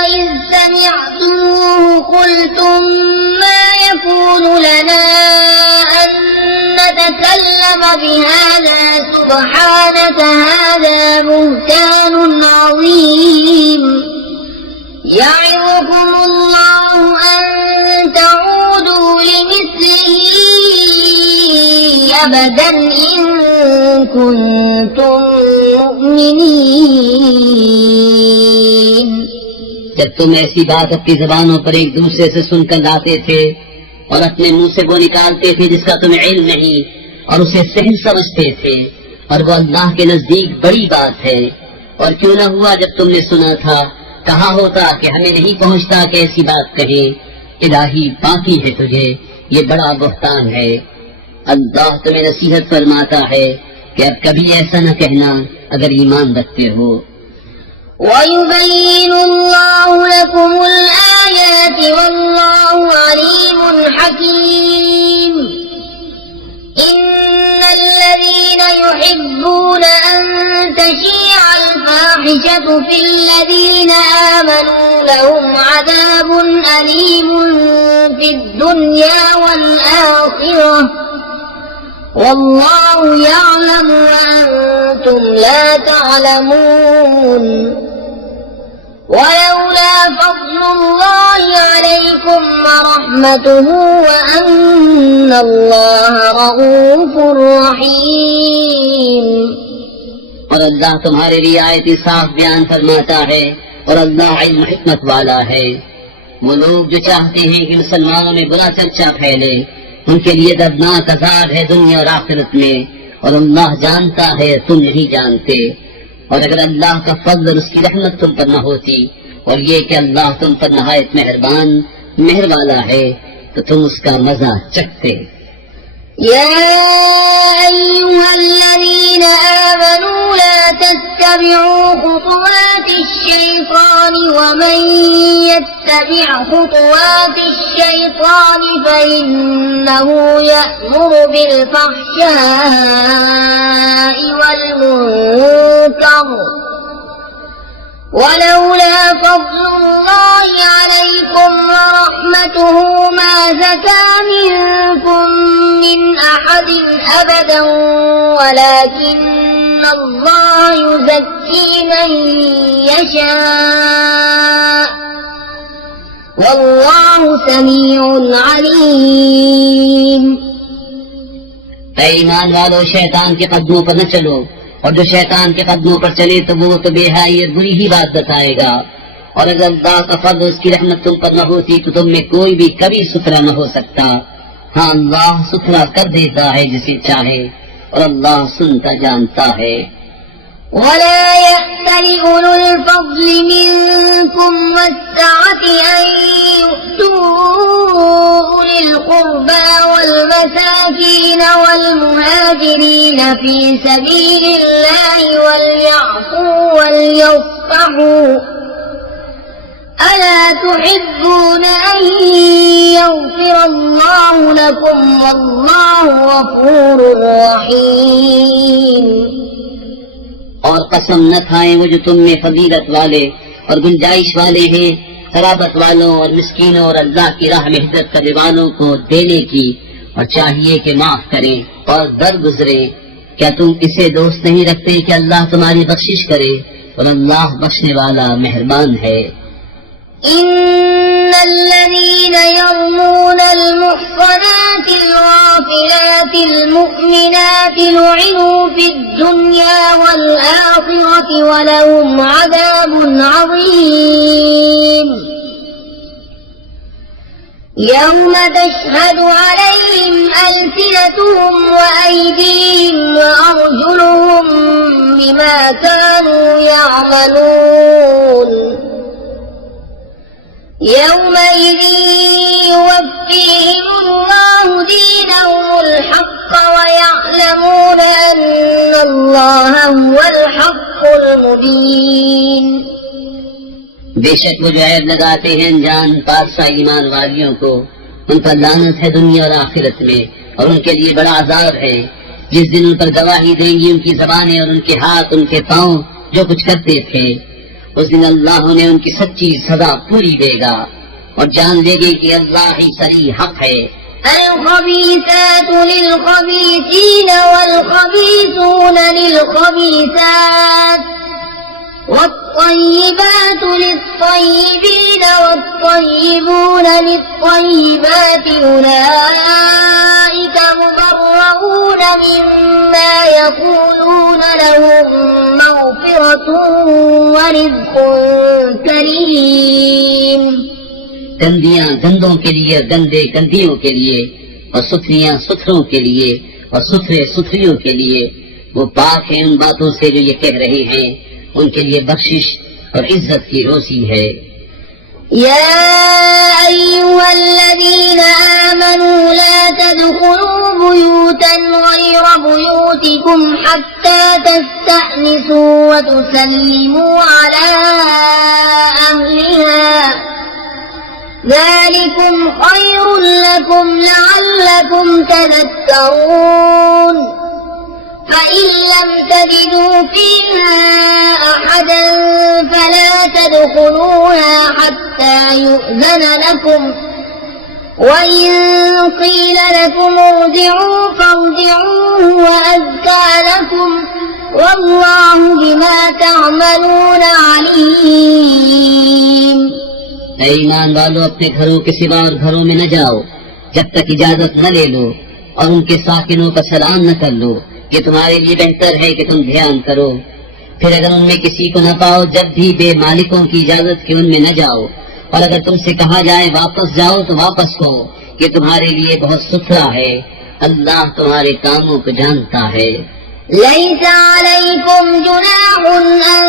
إذ سمعتموه قلتم ما يكون لنا أن نتكلم بهذا سبحانك هذا بهتان عظيم يعظكم الله أن تعودوا لمثله أبدا إن كنتم مؤمنين। जब तुम ऐसी बात अपनी जबानों पर एक दूसरे से सुनकर लाते थे और अपने मुंह से वो निकालते थे जिसका तुम्हें इल्म नहीं, और उसे सहल समझते थे, और वो अल्लाह के नजदीक बड़ी बात है। और क्यों न हुआ जब तुमने सुना था, कहा होता कि हमें नहीं पहुंचता कि ऐसी बात कहे। इलाही बाकी है तुझे, ये बड़ा बुहतान है। अल्लाह तुम्हें नसीहत फरमाता है कि अब कभी ऐसा न कहना अगर ईमान रखते हो। وَيُبَيِّنُ اللَّهُ لَكُمُ الْآيَاتِ وَاللَّهُ عَلِيمٌ حَكِيمٌ إِنَّ الَّذِينَ يُحِبُّونَ أَن تَشِيعَ الْفَاحِشَةُ فِي الَّذِينَ آمَنُوا لَهُمْ عَذَابٌ أَلِيمٌ فِي الدُّنْيَا وَالْآخِرَةِ وَاللَّهُ يَعْلَمُ وَأَنْتُمْ لَا تَعْلَمُونَ ولولا فضل الله عليكم ورحمته وأن الله رؤوف رحيم। और अल्लाह तुम्हारे लिए आयत साफ बयान फरमाता है और अल्लाह इल्म हिकमत वाला है। वो लोग जो चाहते हैं कि मुसलमानों में बुरा चर्चा फैले, उनके लिए दर्दनाक अज़ाब है दुनिया और आखिरत में, और अल्लाह जानता है तुम नहीं जानते। और अगर अल्लाह का फज़ल और उसकी रहमत तुम पर न होती और ये कि अल्लाह तुम पर नहायत मेहरबान मेहर वाला है तो तुम उसका मजा चखते। या अय्युहल्लज़ीन आमनू ला तत्तबिउ खुतुवातिश-शैतान वमन यत्तबि' खुतुवातिश-शैतान फइन्नहु यअमुरु बिल-फहशाइ वल-मुनकर वलौला फज़लुल्लाहि अलैकुम वरहमतुहु मा ज़का मिनकुम मिन अहदिन अबदन वलाकिन्नल्लाह युज़क्की मन यशा वल्लाहु समीउन अलीम। ऐ ईमान वालों, शैतान के कदमों पर न चलो, और जो शैतान के कदमों पर चले तो वो तो बेहाई और बुरी ही बात बताएगा। और अगर अल्लाह का फज़ल उसकी रहमत तुम पर न होती तो तुम में कोई भी कभी सुथरा न हो सकता। हाँ, अल्लाह सुथरा कर देता है जिसे चाहे, और अल्लाह सुनता जानता है। वला यअतल उलुल फज़ल मिनकुम वस्सअति अन यु'तू उलिल क़ुर्बा वल मसाकीन वल मुहाजिरीन फी सबीलिल्लाहि वलयअफू वलयस्फ़हू अला तुहिब्बून अन यग़फ़िरल्लाहु लकुम वल्लाहु गफ़ूरुर रहीम। और कसम न खाएं वो जो तुम में फजीलत वाले और गुंजाइश वाले हैं, खराबत वालों और मिस्कीनों और अल्लाह की राह में हिजरत करने वालों को देने की, और चाहिए कि माफ करें और दर गुजरे। क्या तुम इसे दोस्त नहीं रखते कि अल्लाह तुम्हारी बख्शिश करे, और अल्लाह बख्शने वाला मेहरबान है। इन्नल्लज़ीन यर्मूनल मुहसनातिल गाफिलातिल मुमिनाति लुइनु फिद्दुन्या वल आखिरति वलहुम अज़ाबुन अज़ीम। यौम तशहदु अलैहिम अल्सिनतुहुम व अयदीहिम व अर्जुलुहुम बिमा कानू यअमलून। यौमइज़ युवफ़्फ़ीहिमुल्लाहु दीनहुमुल हक़्क़ व यअलमून अन्नल्लाह हुवल हक़्क़ुल मुबीन। बेशक वो जो ऐब लगाते हैं अनजान पारसा ईमान वालियों को, उन पर लानत है दुनिया और आखिरत में, और उनके लिए बड़ा अज़ाब है जिस दिन उन पर गवाही देंगी उनकी ज़बानें और उनके हाथ उनके पांव जो कुछ करते थे। उस दिन अल्लाह उन्हें उनकी सच्ची सजा पूरी देगा और जान लेंगे कि अल्लाह ही सरी हक है। अल-ख़बीसातु लिल-ख़बीसीन वल-ख़बीसून लिल-ख़बीसात वत-तय्यिबातु लित-तय्यिबीन वत-तय्यिबून लित-तय्यिबात उलाइका मुबर्रऊन मिम्मा यक़ूलून लहुम मग़फ़िरतुन व रिज़्क़ुन करीम। गंदियां गंदों के लिए, गंदे गंदियों के लिए, और सुथरियां सुथरों के लिए, और सुथरे सुथरियों के लिए। वो पाक हैं उन बातों से जो ये कह रहे हैं, उनके लिए बख्शिश और इज्जत की रोज़ी है। या अय्युहल्लज़ीन आमनू ला तदखुलू बुयूतन गैर बुयूतिकुम हत्ता तस्तअनिसू व तुसल्लिमू अला अहलिहा ज़ालिकुम खैरुल लकुम लअल्लकुम तज़क्करून। فإن لم تجدوا فيها أحدا فلا تدخلوها حتى يؤذن لكم وإن قيل لكم ارجعوا فارجعوا هو أزكى لكم वल्लाहु बिमा तअमलून अलीम। ऐ ईमान वालों, अपने घरों के सिवा और घरों में न जाओ जब तक इजाजत न ले लो, और उनके साकिनों का सलाम न कर लो। ये तुम्हारे लिए बेहतर है कि तुम ध्यान करो। फिर अगर उनमें किसी को न पाओ, जब भी बेमालिकों की इजाजत के उनमें न जाओ, और अगर तुमसे कहा जाए वापस जाओ तो वापस हो। ये तुम्हारे लिए बहुत सुथरा है। अल्लाह तुम्हारे कामों को जानता है। लैसा अलैकुम जुनाहुन अन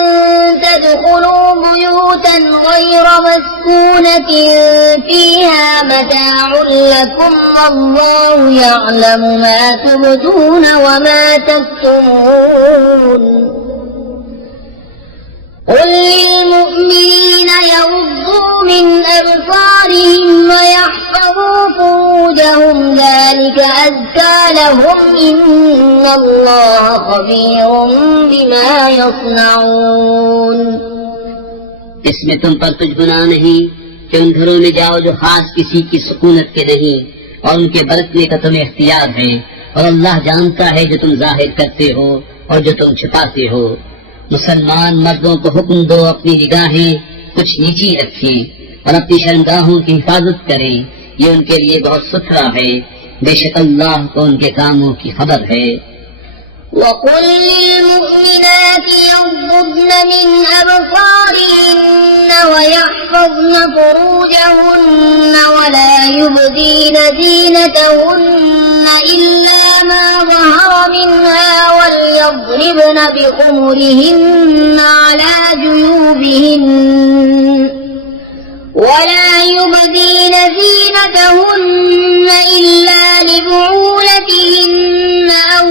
तदखुलू बुयूतन गैर मस्कूनतिन फीहा मताउन लकुम वल्लाहु यअलमु मा तुबदून व मा तक्तुमून। قل للمؤمنين يغضوا من أبصارهم ويحفظوا فروجهم ذلك أزكى لهم إن الله خبير بما يصنعون। इसमें तुम पर कुछ गुनाह नहीं कि उन घरों में जाओ जो खास किसी की सुकूनत के नहीं, और उनके बरतने का तुम्हें इख्तियार है। और अल्लाह जानता है जो तुम जाहिर करते हो और जो तुम छिपाते हो। मुसलमान मर्दों को हुक्म दो अपनी निगाहें कुछ नीची रखें और अपनी शर्मगाहों की हिफाजत करें। ये उनके लिए बहुत सुथरा है। बेशक अल्लाह को उनके कामों की खबर है। وقل للمؤمنات يغضضن من أبصارهن ويحفظن فروجهن ولا يبدين زينتهن إلا ما ظهر منها وليضربن بخمرهن على جيوبهن ولا يبدين زينتهن إلا لبعولتهن أو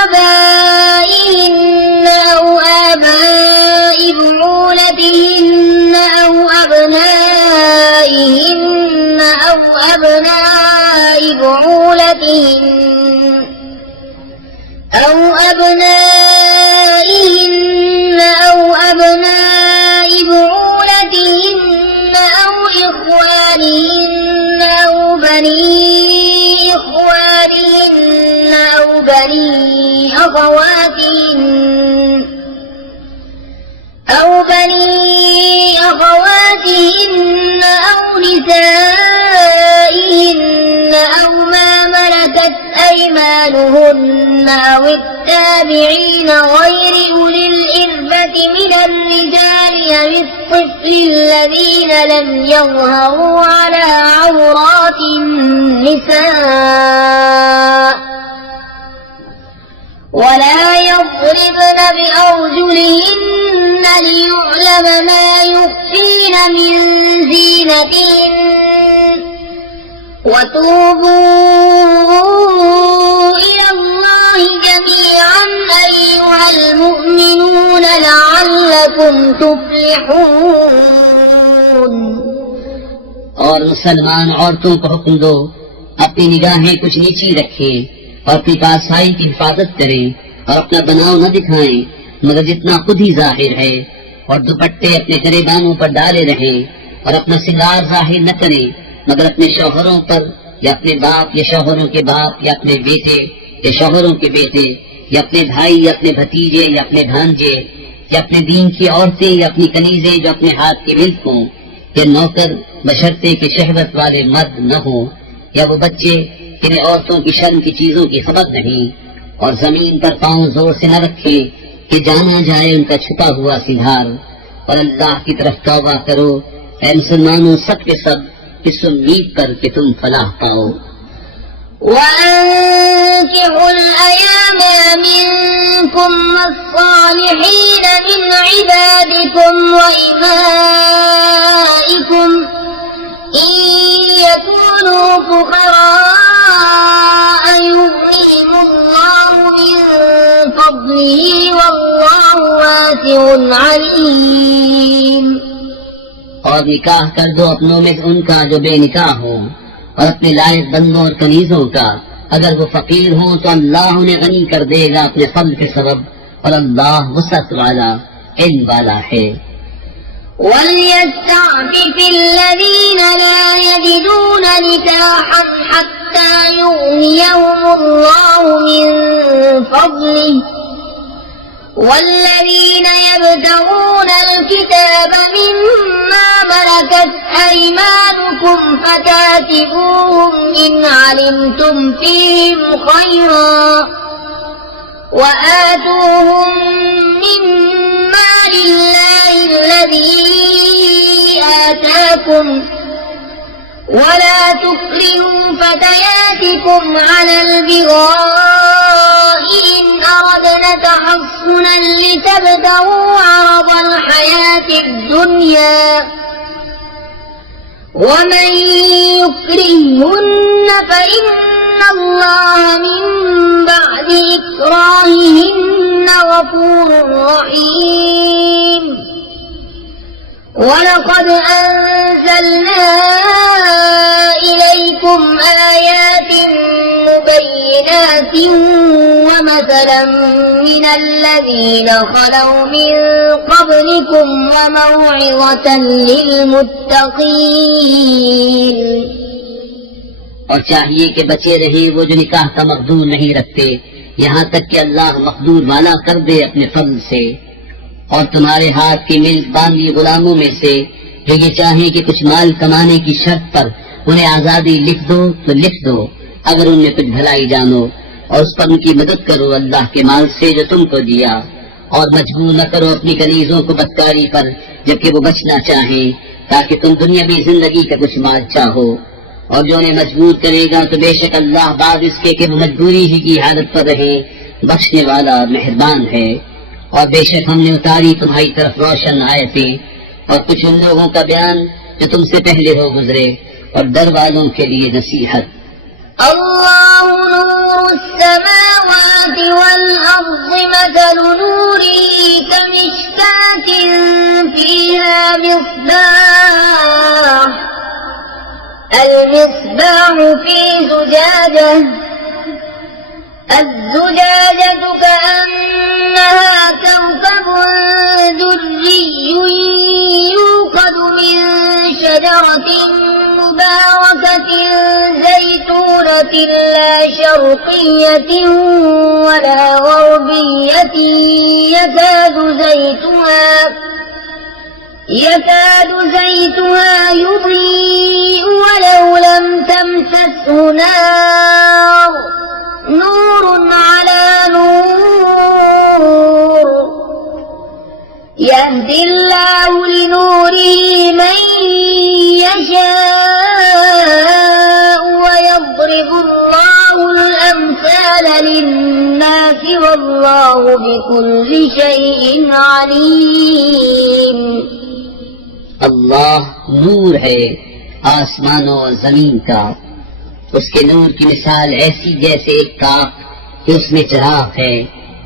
آبائهن أو آباء بعولتهن أو أبنائهن أو أبناء بعولتهن أو أبنائهن أو أبناء بعولتهن أو إخوانهن أو بني إخوانهن أو بني أخواتهن أو نسائهن أو ما ملكت أيمانهن أو التابعين غير أولي الإربة من الرجال أو الطفل الذين لم يظهروا على عورات النساء ولا يضربن بأرجلهن ليعلم ما يخفين من زينتهن وتوبوا إلى الله جميعا أيها المؤمنون لعلكم تفلحون। और मुसलमान औरतों को हुक्म दो अपनी निगाहें कुछ नीची रखें और अपनी पासाई की हिफाजत करें और अपना बनाव न दिखाएं मगर जितना खुद ही जाहिर है, और दुपट्टे अपने गरेबानों पर डाले रहें और अपना सिंगार जाहिर न करें मगर अपने शौहरों पर या अपने बाप या शौहरों के बाप या अपने बेटे या शौहरों के बेटे या अपने भाई या अपने भतीजे या अपने भांजे या अपने दीन की औरतें या अपनी कनीजें जो अपने हाथ के मिल्क हों या नौकर बशर्ते के शहवत वाले मर्द न हो या वो बच्चे जिन्हें औरतों की शर्म की चीजों की खबर नहीं, और जमीन पर पांव जोर से न रखे कि जाना जाए उनका छुपा हुआ सिंगार। और अल्लाह की तरफ तौबा करो ऐ मुसलमानों सब के सब, इस उम्मीद पर कि तुम फलाह पाओ। وأنكحوا الأيام منكم والصالحين من عبادكم وإمائكم إن يكونوا فقراء يغنيهم الله من فضله والله واسع عليم। और निकाह कर दो अपनों में उनका जो बेनिकाह हो और अपने लायक बंदों और कनीजों का, अगर वो फकीर हो तो अल्लाह उन्हें गनी कर देगा अपने फضل के सबब, और अल्लाह वसअत वाला इल्म वाला है। وَلْيَسْتَعْفِفِ الَّذِينَ لَا يَجِدُونَ نِكَاحًا حَتَّى يُغْنِيَهُمُ اللَّهُ مِنْ فَضْلِهِ والذين يبتغون الكتاب مما ملكت أيمانكم فكاتبوهم إن علمتم فيهم خيرا وآتوهم مما لله الذي آتاكم ولا تكرهوا فتياتكم على البغاء إن أردنا تحصنا لتبتغوا عرض الحياة الدنيا ومن يكرهن فإن الله من بعد إكراههن غفور رحيم ولقد أنزلنا إليكم آيات مبينات ومثلا من الذين خلوا من قبلكم وموعظة للمتقين और चाहिए कि बचे रहे वो जो निकाह का मकदूर नहीं रखते यहाँ तक कि अल्लाह मकदूर वाला कर दे अपने फضل से। और तुम्हारे हाथ की मिल बांधी गुलामों में से जो ये चाहे कि कुछ माल कमाने की शर्त पर उन्हें आजादी लिख दो तो लिख दो, अगर उनमें कुछ भलाई जानो, और उस पर उनकी मदद करो अल्लाह के माल से जो तुमको दिया। और मजबूर न करो अपनी कनीजों को बदकारी पर जबकि वो बचना चाहें, ताकि तुम दुनियावी जिंदगी का कुछ माल चाहो। और जो उन्हें मजबूर करेगा तो बेशक अल्लाह बाद इसके कि वो मजबूरी ही की हालत पर रहे बख्शने वाला मेहरबान है। और बेशक हमने उतारी तुम्हारी तरफ रोशन आयतें और कुछ उन लोगों का बयान जो तुमसे पहले हो गुजरे और डर वालों के लिए नसीहत। الله نور السماوات والأرض مثل نوره كمشكاة فيها مصباح المصباح في زجاجة الزجاجة كأنها كوكب دري يوقد من شجرة مباركة زيتونة لا شرقية ولا غربية يكاد زيتها يضيء ولو لم تمسسه نار نور على نور يهدي الله لنوره من يشاء ويضرب الله الأمثال للناس والله بكل شيء عليم। अल्लाह नूर है आसमानों और जमीन का, उसके नूर की मिसाल ऐसी जैसे एक ताक कि उसमें चिराग है,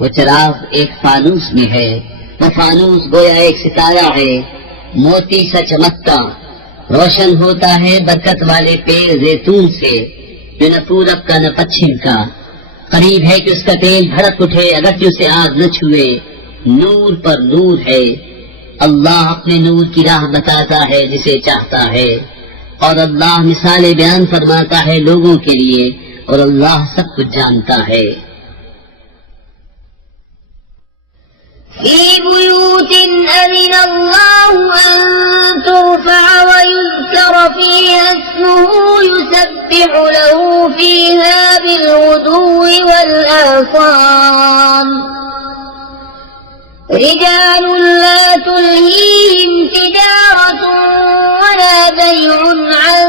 वो चिराग एक फानूस में है, वो फानूस गोया एक सितारा है मोती सा चमकता, रोशन होता है बरकत वाले पेड़ जैतून से जो न पूरब का न पश्चिम का। करीब है कि उसका तेल भड़क उठे अगरचे उसे आग न छुए, नूर पर नूर है। अल्लाह अपने नूर की राह बताता है जिसे चाहता है, और अल्लाह मिसालें बयान फरमाता है लोगों के लिए, और अल्लाह सब कुछ जानता है। في بيوت أذن الله أن ترفع ويذكر فيها اسمه يسبح له فيها بالغدو والآصال رجال لا تلهيهم تجارة ولا بيع عن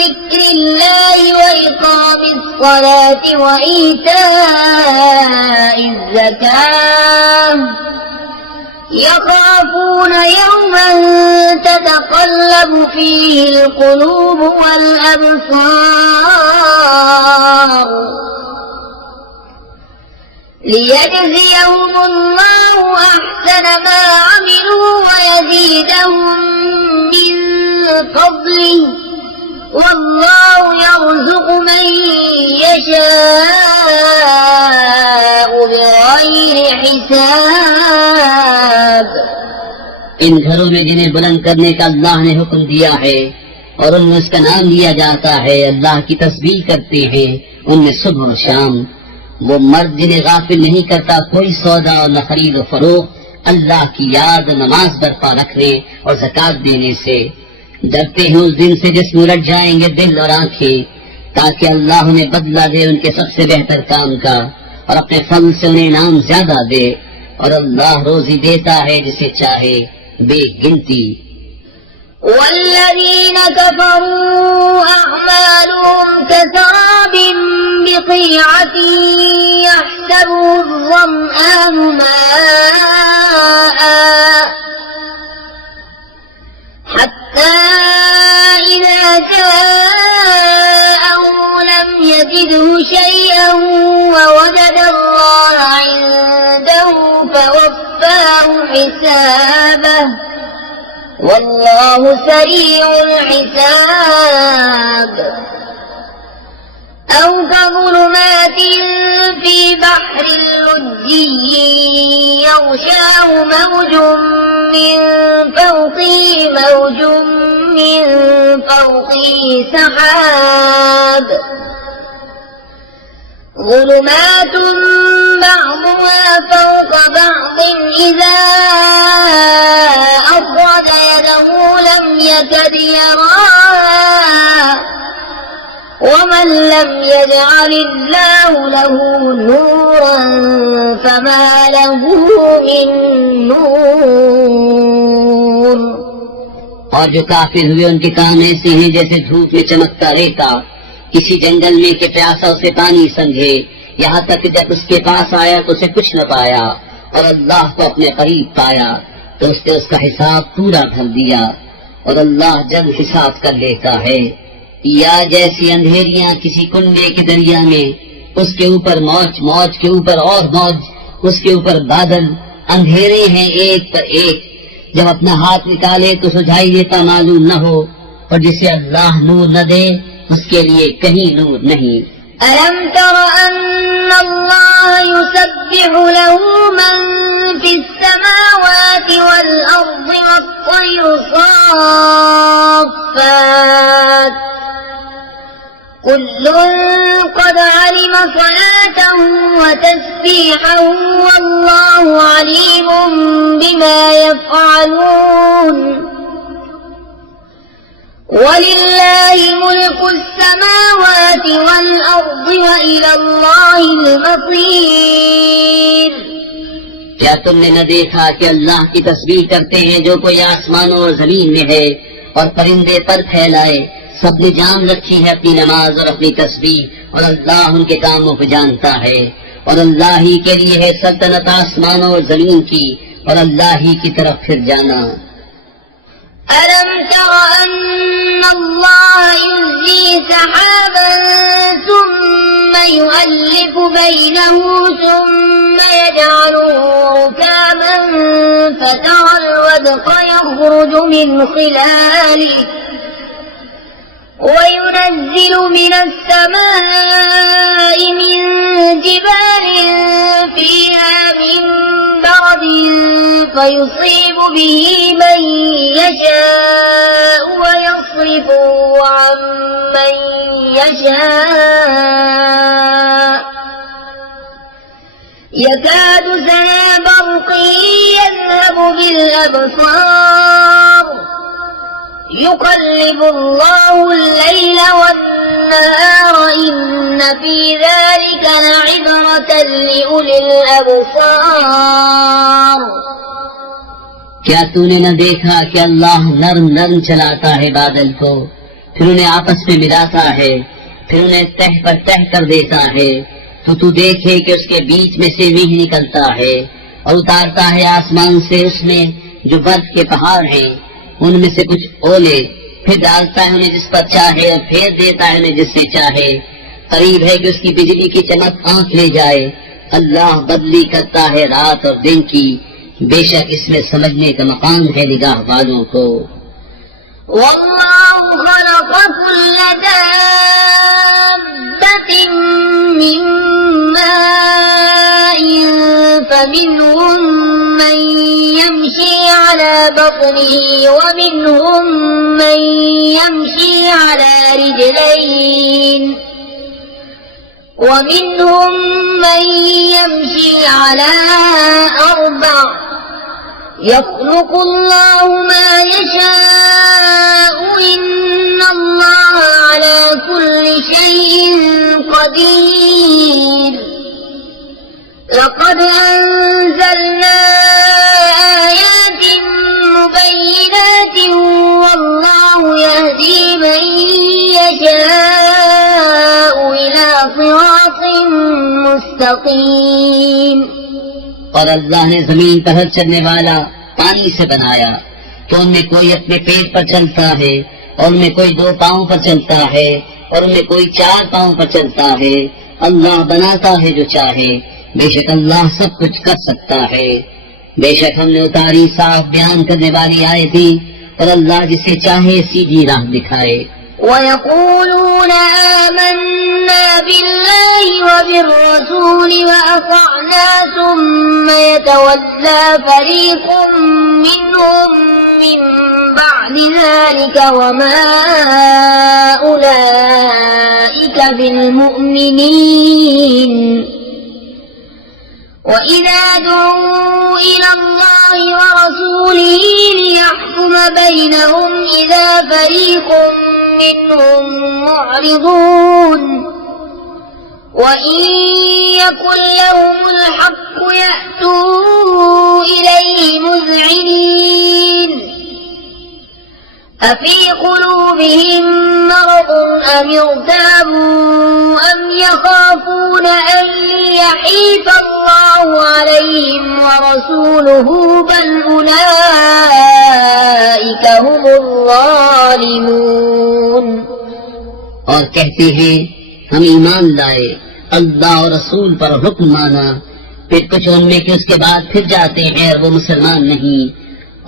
ذكر الله وإقام الصلاة وإيتاء الزكاة يخافون يوما تتقلب فيه القلوب والأبصار ليجزيهم الله أحسن ما عملوا ويزيدهم من فضله والله يرزق من يشاء بغير حساب। इन घरों में जिन्हें बुलंद करने का अल्लाह ने हुक्म दिया है और उनमें उसका नाम लिया जाता है, अल्लाह की तस्बीह करते हैं उनमें सुबह और शाम, वो मर्द जिन्हें गाफिल नहीं करता कोई सौदा और न खरीद और फरोख्त अल्लाह की याद, नमाज बरपा रखने और ज़कात देने से। डरते हैं उस दिन से जिसमें उलट जाएंगे दिल और आंखें, ताकि अल्लाह उन्हें बदला दे उनके सबसे बेहतर काम का और अपने फल से उन्हें इनाम ज्यादा दे। और अल्लाह रोजी देता है जिसे चाहे बेगिनती। والذين كفروا أعمالهم كسراب بقيعة يحسبه الظمآن ماء حتى إذا جاءه لم يجده شيئا ووجد الله عنده فوفاه حسابه والله سريع الحساب. أو كظلمات في بحر لجي يغشاه موج من فوقه موج من فوقه سحاب ظلمات بعضها فوق بعض إذا أخرج يده لم يكد يراها ومن لم يجعل الله له نورا فما له من نور. और जो काफिर हुए उनके काम ऐसे हैं जैसे धूप में चमकता रेता किसी जंगल में के प्यासा उसे पानी समझे, यहाँ तक जब उसके पास आया तो उसे कुछ न पाया और अल्लाह को अपने करीब पाया तो उसने उसका हिसाब पूरा भर दिया और अल्लाह जल्द हिसाब कर लेता है. या जैसी अंधेरियां किसी कुंडे के दरिया में, उसके ऊपर मौज, मौज के ऊपर और मौज, उसके ऊपर बादल, अंधेरे हैं एक पर एक. जब अपना हाथ निकाले तो सुझाई देता मालूम न हो और जिसे अल्लाह नूर न दे उसके लिए कहीं नूर नहीं. ألم تر أن الله يسبح له من في السماوات والأرض والطير صافات كل قد علم صلاته وتسبيحه والله عليم بما يفعلون. ولله ملك السماوات والأرض وإلى الله المصير. क्या तुमने न देखा कि अल्लाह की तस्बीह करते हैं जो कोई आसमानों और जमीन में है और परिंदे पर फैलाए, सबने जान रखी है अपनी नमाज और अपनी तस्बीह और अल्लाह उनके कामों को जानता है. और अल्लाह ही के लिए है सल्तनत आसमानों और जमीन की और अल्लाह ही की तरफ फिर जाना. ألم تر أن الله يزجي سحابا ثم يؤلف بينه ثم يجعله ركاما فترى الودق يخرج من خلاله وينزل من السماء من جبال فيها من برد فيصيب به من يشاء ويصرفه عن من يشاء يكاد سنا برقه يذهب بالأبصار يقلب الله الليل والنهار إن في ذلك لعبرة لأولي الأبصار. क्या तूने न देखा कि अल्लाह नर्म नर्म चलाता है बादल को, फिर उन्हें आपस में मिलाता है, फिर उन्हें तह पर तह कर देता है, तो तू देखे कि उसके बीच में से मींह निकलता है और उतारता है आसमान से उसमें जो बर्फ के पहाड़ हैं उनमें से कुछ ओले, फिर डालता है उन्हें जिस पर चाहे और फेर देता है उन्हें जिससे चाहे. करीब है कि उसकी बिजली की चमक आंख ले जाए. अल्लाह बदली करता है रात और दिन की, बेशक इसमें समझने का मकाम है निगाह वालों को. والله خلق كل دابة من ماء فمنهم من يمشي على بطنه ومنهم من يمشي على رجلين ومنهم من يمشي على أربع يخلق الله ما يشاء إن الله على كل شيء قدير لقد أنزلنا آيات مبينات والله يهدي من يشاء إلى صراط मुस्तकीम। और अल्लाह ने जमीन पर हर चलने वाला पानी से बनाया तो उनमें कोई अपने पेट पर चलता है और उनमें कोई 2 पांव पर चलता है और उनमें कोई 4 पांव पर चलता है। अल्लाह बनाता है जो चाहे, बेशक अल्लाह सब कुछ कर सकता है। बेशक हमने उतारी साफ बयान करने वाली आयतें और अल्लाह जिसे चाहे सीधी राह दिखाए। ويقولون آمنا بالله وبالرسول وأطعنا ثم يتولى فريق منهم من بعد ذلك وما أولئك بالمؤمنين وإذا دعوا إلى الله ورسوله ليحكم بينهم إذا فريق منهم معرضون وإن يكن لهم الحق يأتوا إليه مذعنين أفي قلوبهم مرض أم ارتابوا أم يخافون أن يحيف الله عليهم ورسوله بل أولئك هم الظالمون। और कहते हैं हम ईमान लाए, अल्लाह और रसूल पर हुक्म माना, फिर कुछ उनमें के उसके बाद फिर जाते हैं और वो मुसलमान नहीं।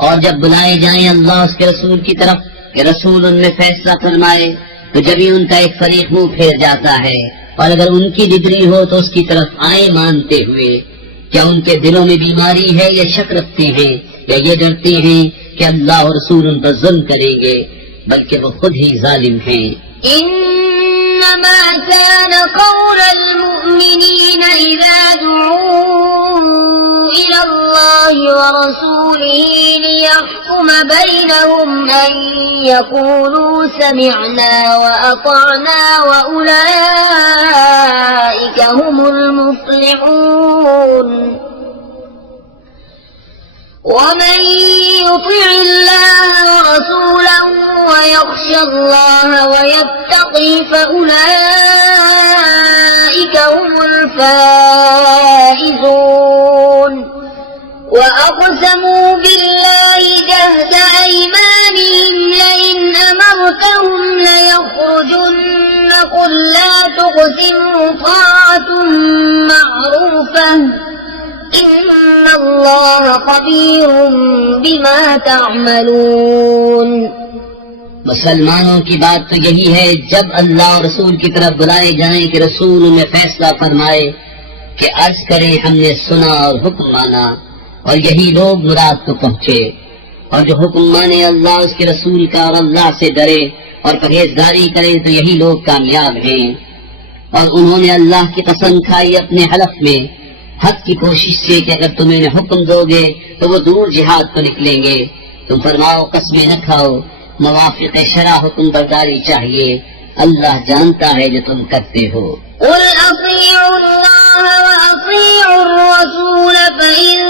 और जब बुलाए जाएं अल्लाह उसके रसूल की तरफ कि रसूल उनमें फैसला फरमाए तो जब ही उनका एक फरीक मुंह फेर जाता है और अगर उनकी डिग्री हो तो उसकी तरफ आए मानते हुए। क्या उनके दिलों में बीमारी है या शक रखते हैं या ये डरते हैं कि अल्लाह और रसूल उन पर जुल्म करेंगे, बल्कि वो खुद ही जालिम हैं। इन्नमा कान कौलल मुमिनीन इज़ा दुऊ इलल्लाहि व रसूलिही लियहकुम बैनहुम अन यक़ूलू समिअना व अतअना व उलाइका हुमुल मुफ्लिहून। ومن يطع الله ورسوله ويخشى الله ويتقي فأولئك هم الفائزون وأقسموا بالله جهد أيمانهم لئن أمرتهم ليخرجن قل لا تقسموا طاعة معروفة إن الله خبير بما تعملون। मुसलमानों की बात तो यही है जब अल्लाह और रसूल की तरफ बुलाए जाएं कि रसूल उन्हें फैसला फरमाए कि अर्ज करें हमने सुना और हुक्म माना, और यही लोग मुराद को पहुँचे। और जो हुक्म माने अल्लाह उसके रसूल का और अल्लाह से डरे और परहेजगारी करे तो यही लोग कामयाब हैं। और उन्होंने अल्लाह की कसम खाई अपने हलफ में हक की कोशिश से कि अगर तुम इन्हें हुक्म दोगे तो वो दूर जिहाद पर निकलेंगे। तुम फरमाओ कसमें न खाओ, मुवाफिक शरा हुक्म बरदारी चाहिए, अल्लाह जानता है जो तुम करते हो। कुल अतीउ अल्लाह व अतीउ अर्रसूल फइन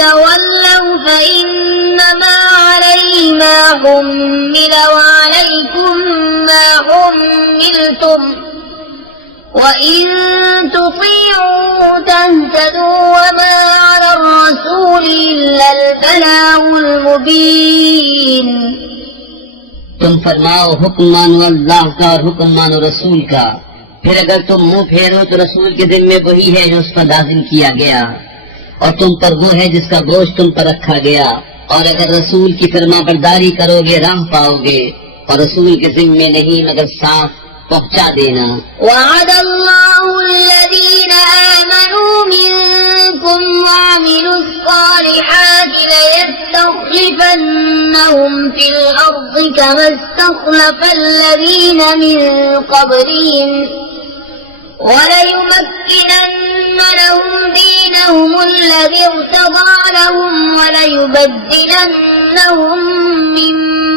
तवल्लौ फइन्नमा अलैहि मा हुम्मिल व अलैकुम मा हुम्मिलतुम وإن تطيعوا تهتدوا وما على الرسول إلا البلاغ المبين। तुम फरमाओ हुक्म मानो अल्लाह का और हुक्म मानो रसूल का, फिर अगर तुम मुंह फेरो तो रसूल के जिम्मे वही है जो उस पर नाज़िल किया गया और तुम पर वो है जिसका बोझ तुम पर रखा गया। और अगर रसूल की फरमाबरदारी करोगे राह पाओगे, और रसूल के जिम्मे नहीं मगर साफ पहुँचा देना। वअदल्लाहु अल्लज़ीना आमनू मिनकुम वअमिलुस सालिहाति लयस्तख्लिफन्नहुम फिल अर्दि कमा इस्तख्लफल्लज़ीना मिन क़ब्लिहिम वलयुमक्किनन्न लहुम دينهم الذي ارتضى لهم وليبدلنهم من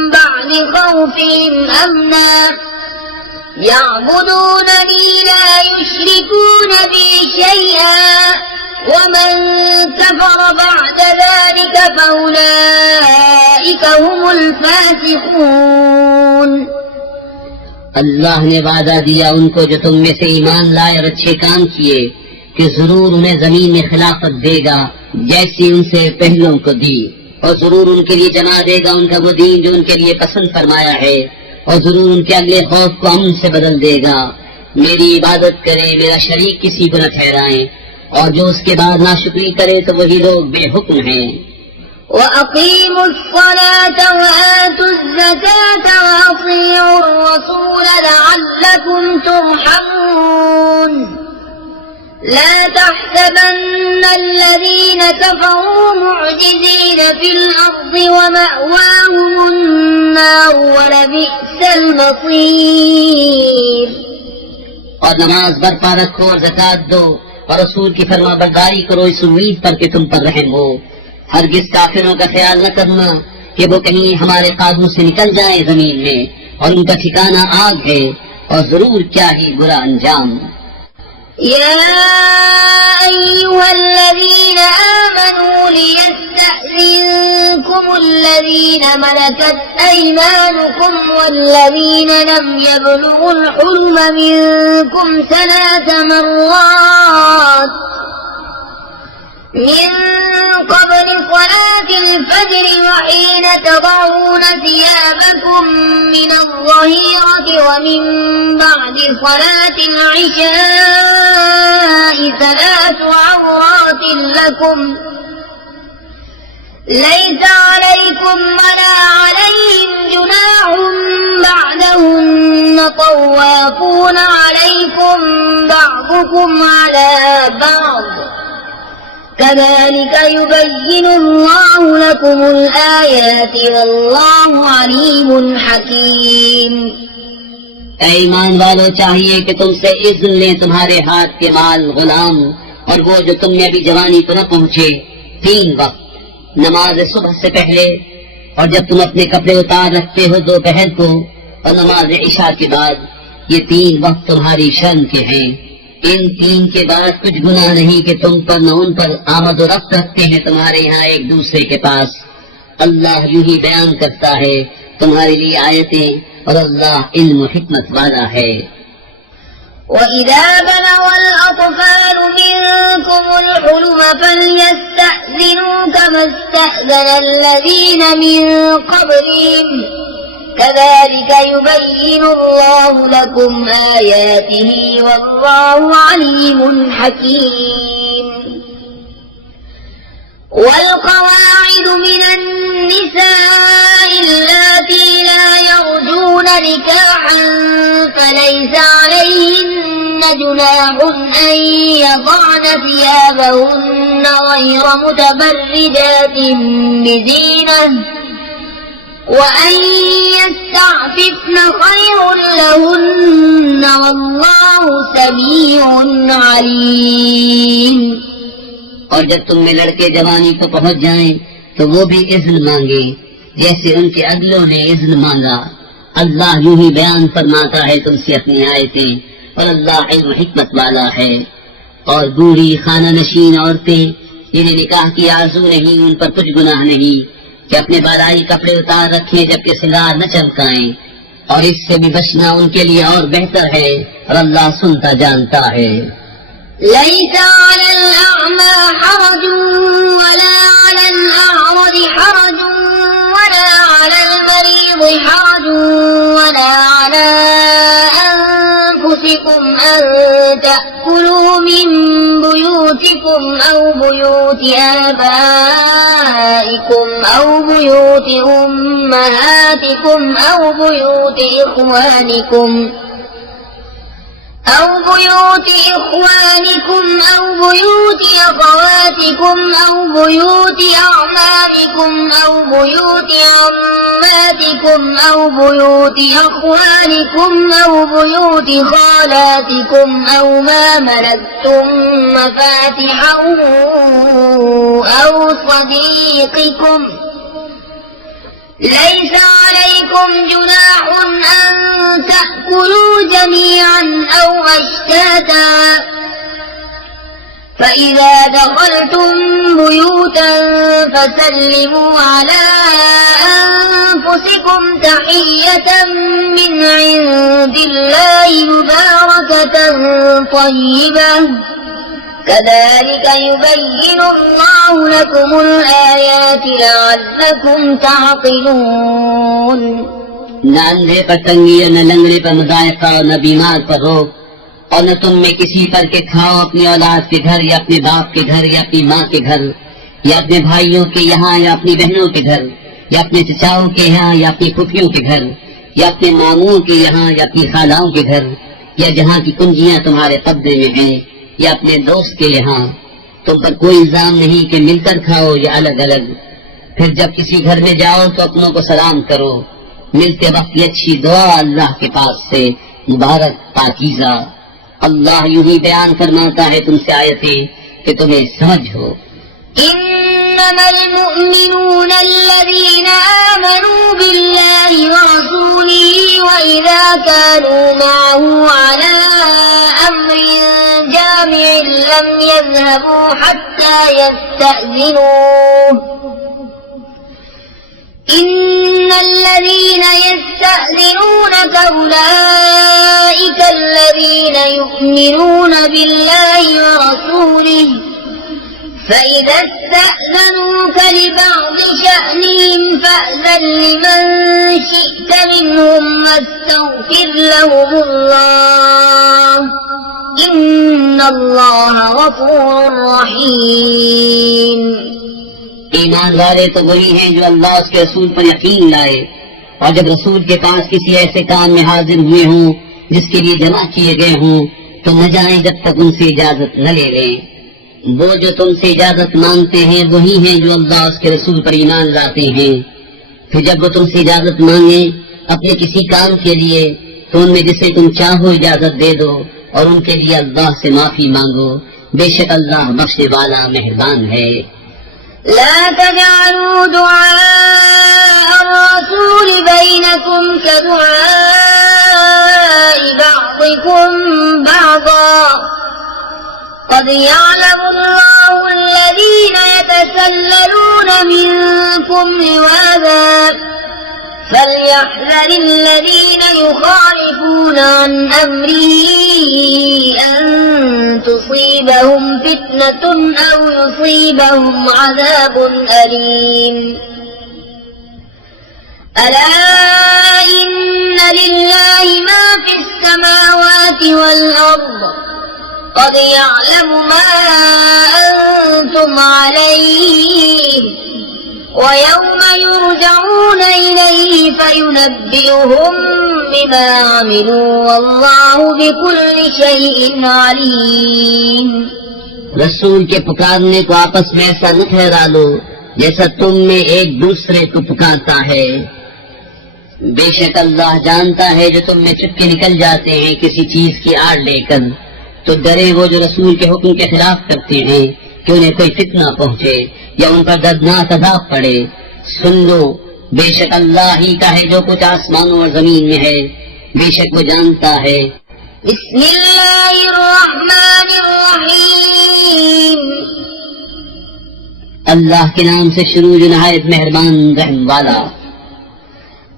بعد خوفهم أمنا يعبدونني لا يشركون بي شيئا ومن كفر بعد ذلك فأولئك هم الفاسقون। अल्लाह ने वादा दिया उनको जो तुम में से ईमान लाए और अच्छे काम किए कि जरूर उन्हें जमीन में खिलाफत देगा जैसी उनसे पहलों को दी, और जरूर उनके लिए जमा देगा उनका वो दीन जो उनके लिए पसंद फरमाया है, और जरूर उनके अगले खौफ को अमन से बदल देगा। मेरी इबादत करें, मेरा शरीक किसी को न ठहराएं, और जो उसके बाद नाशुक्री करे तो वही लोग बेहुक्म हैं। وأقيموا الصلاة وآتوا الزكاة وأطيعوا الرسول لعلكم ترحمون لا تحسبن الذين كفروا معجزين في الأرض ومأواهم النار ولبئس المصير। और नमाज बरपा रखो और ज़कात दो और रसूल की फरमाबरदारी करो इस उम्मीद पर कि तुम पर रहम हो। हरगिज काफिरों का ख्याल न करना कि वो कहीं हमारे काबू से निकल जाए जमीन में, और उनका ठिकाना आग है और जरूर क्या ही बुरा अंजाम। या अय्युहल्लज़ीना आमनू लियस्तअज़िनकुमुल्लज़ीना मलकत अयमानुकुम वल्लज़ीना लम यबलुगुल हुल्म मिनकुम सलास मर्रात من قبل صلاة الفجر وحين تضعون ثيابكم من الظهيرة ومن بعد صلاة العشاء ثلاث عورات لكم ليس عليكم ولا عليهم جناح بعدهن طوافون عليكم بعضكم على بعض كذلك يبين الله لكم الآيات والله عليم حكيم। ईमान वालों चाहिए कि तुमसे इज़्न लें तुम्हारे हाथ के माल गुलाम और वो जो तुम में अभी जवानी को न पहुँचे। 3 वक्त नमाज सुबह से पहले, और जब तुम अपने कपड़े उतार रखते हो दोपहर को, और नमाज इशा के बाद। ये 3 वक्त तुम्हारी शर्म के हैं। इन 3 के बाद कुछ गुनाह नहीं कि तुम पर न उन पर आमद और रफ्त रखते हैं तुम्हारे यहाँ एक दूसरे के पास। अल्लाह यूं ही बयान करता है तुम्हारे लिए आयतें, और अल्लाह इल्म हिकमत वाला है। وَإِذَا بَلَغَ الْأَطْفَالُ مِنكُمُ الْحُلُمَ فَلْيَسْتَأْذِنُوا كَمَا اسْتَأْذَنَ الَّذِينَ مِن قَبْلِهِمْ كذلك يبين الله لكم آياته والله عليم حكيم। والقواعد من النساء اللاتي لا يرجون نكاحا فليس عليهن جناح أن يضعن ثيابهن غير متبرجات بزينة وأن يستعففن خير لهن والله سميع عليم। और जब तुम में लड़के जवानी को पहुँच जाएं तो वो भी इज़्न मांगे जैसे उनके अगलों ने इज़्न मांगा। अल्लाह यूं ही बयान फरमाता है तुमसे अपनी आयतें, और अल्लाह इल्म हिकमत वाला है। और बूढ़ी खाना नशीन औरतें जिन्हें निकाह की आरज़ू नहीं, उन पर कुछ गुनाह नहीं कि अपने बालाई कपड़े उतार रखें जबकि सिंगार न चमकाएं, और इससे भी बचना उनके लिए और बेहतर है, और अल्लाह सुनता जानता है। ليس على الأعمى حرج ولا على الأعرج حرج ولا على المريض حرج ولا على أنفسكم أن تأكلوا من بيوتكم أو بيوت آبائكم أو بيوت أمهاتكم أو بيوت إخوانكم أو بيوت أخواتكم أو بيوت أعمامكم أو بيوت عماتكم أو بيوت أخوانكم أو بيوت خالاتكم أو ما ملكتم مفاتحه أو صديقكم ليس عليكم جناح أن تأكلوا جميعا أو أشتاتا فإذا دخلتم بيوتا فسلموا على أنفسكم تحية من عند الله مباركة طيبة كذلك يبين الله لكم الآيات لعلكم تعقلون न अंधे पर तंगी और न लंगड़े पर मुदायका और न बीमार पर रोक और न तुम में किसी पर के खाओ अपनी औलाद के घर या अपने बाप के घर या अपनी माँ के घर या अपने भाइयों के यहाँ या अपनी बहनों के घर या अपने चचाओं के यहाँ या अपनी फुफियों के घर या अपने मामुओं के यहाँ या अपनी खालाओं के घर या जहाँ की कुंजियाँ तुम्हारे कब्जे में हैं या अपने दोस्त के यहाँ तुम पर कोई इल्जाम नहीं कि मिलकर खाओ या अलग अलग। फिर जब किसी घर में जाओ तो अपनों को सलाम करो। मिलते वक्त ये अच्छी दुआ अल्लाह के पास से मुबारक पाकीज़ा। अल्लाह यूं ही बयान फरमाता है तुमसे आयतें कि तुम्हें समझ हो। إنما المؤمنون الذين آمنوا بالله ورسوله وإذا كانوا معه على أمر جامع لم يذهبوا حتى يستأذنوه إن الذين يستأذنونك أولئك الذين يؤمنون بالله ورسوله فإذا استأذنوك لبعض شأنهم فأذن لمن شئت منهم واستغفر لهم الله إن الله غفور رحيم। ईमान वाले तो वही हैं जो अल्लाह उसके रसूल पर यकीन लाए और जब रसूल के पास किसी ऐसे काम में हाजिर हुए हों जिसके लिए जमा किए गए हों तो न जाएं जब तक उनसे इजाजत न ले लें। वो जो तुमसे इजाजत मांगते हैं वही हैं जो अल्लाह उसके रसूल पर ईमान लाते हैं। फिर जब वो तुमसे इजाजत मांगे अपने किसी काम के लिए तो उनमें जिसे तुम चाहो इजाजत दे दो और उनके लिए अल्लाह से माफी मांगो। बेशक अल्लाह बख्शने वाला मेहरबान है। لا تجعلوا دعاء الرسول بينكم كدعاء بعضكم بعضا قد يعلم الله الذين يتسللون منكم لواذا فليحذر الذين يخالفون عن أمره أن تصيبهم فتنة أو يصيبهم عذاب أليم ألا إن لله ما في السماوات والأرض قد يعلم ما أنتم عليه ويوم يرجعون إليه فينبئهم بما عملوا والله بكل شيء عليم। रसूल के पुकारने को आपस में ऐसा न ठहरा लो जैसा तुम में एक दूसरे को पुकारता है। बेशक अल्लाह जानता है जो तुम में चुपके निकल जाते हैं किसी चीज की आड़ लेकर। तो डरे वो जो रसूल के हुक्म के खिलाफ करते हैं कि उन्हें कोई फितना पहुँचे या उन पर दर्दनाक अज़ाब पड़े। सुन लो बेशक अल्लाह ही का है जो कुछ आसमानों और जमीन में है। बेशक वो जानता है। बिस्मिल्लाहिर्रहमानिर्रहीम अल्लाह के नाम से शुरू जो नहायत मेहरबान रहम वाला।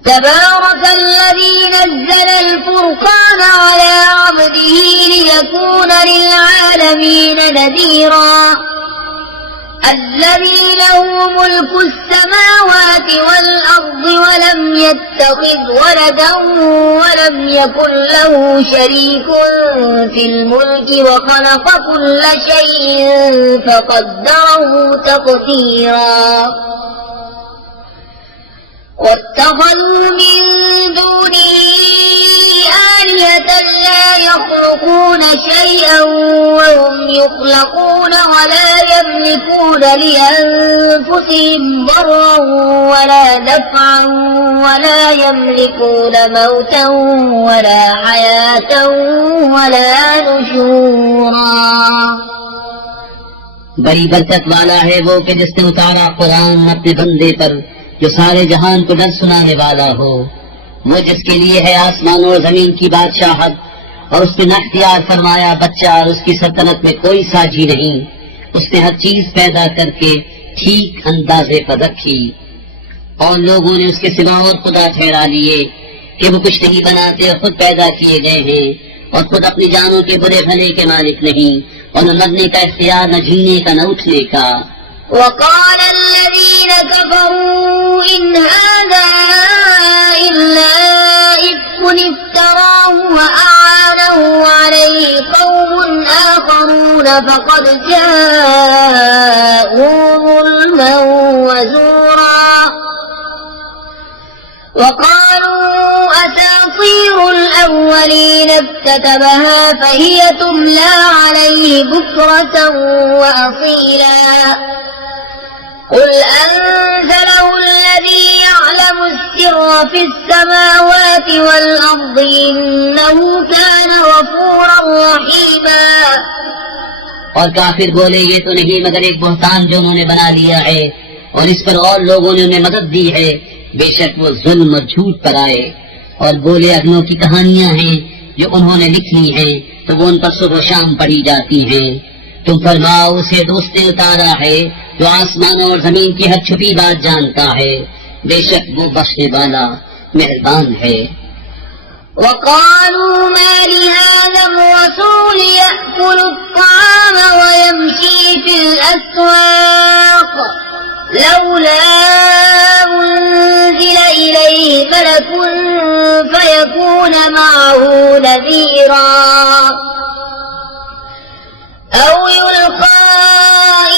تبارك الذي نزل الفرقان على عبده ليكون للعالمين نذيرا الذي له ملك السماوات والأرض ولم يتخذ ولدا ولم يكن له شريك في الملك وخلق كل شيء فقدره تقديرا واتخذوا من دونه آلهة لا يخلقون شيئا وهم يخلقون ولا يملكون لأنفسهم ضرا ولا نفعا ولا يملكون موتا ولا حياة ولا نشورا. बड़ी बरकत वाला है वो कि जिसने उतारा कुरान अपने बंदे पर जो सारे जहान को डर सुनाने वाला हो। वो जिसके लिए है आसमान और जमीन की बादशाहत और उसने न इख्तियार फरमाया बच्चा और उसकी सल्तनत में कोई साझी नहीं। उसने हर चीज पैदा करके ठीक अंदाजे पर रखी और लोगों ने उसके सिवा और खुदा ठहरा लिए कि वो कुछ नहीं बनाते और खुद पैदा किए गए हैं और खुद अपनी जानों के बुरे भले के मालिक नहीं और न मरने का इख्तियार न जीने का न उठने का। وقال الذين كفروا إن هذا إلا إفك افتراه وأعانه عليه قوم آخرون فقد جاءوا ظلما وزورا. وقالوا أساطير الأولين اكتتبها فهي تملى عليه بكرة وأصيلا. قل أنزله الذي يعلم السر في السماوات والأرض إنه كان غفورا رحيما. और काफिर बोले ये तो नहीं मगर एक बहतान जो उन्होंने बना लिया है और इस पर और लोगों ने उन्हें मदद दी है। बेशक वो जुल्म और झूठ पर आए और बोले अगलों की कहानियां हैं जो उन्होंने लिख ली हैं तो वो उन पर सुबह शाम पढ़ी जाती हैं। तुम फरमाओ उसे दोस्त ने उतारा है जो आसमान और जमीन की हर छुपी बात जानता है। बेशक वो बख्शने वाला मेहरबान है। وقالوا ما لهذا الرسول يأكل الطعام ويمشي في الأسواق لولا أنزل إليه ملك فيكون معه نذيرا أو يلقى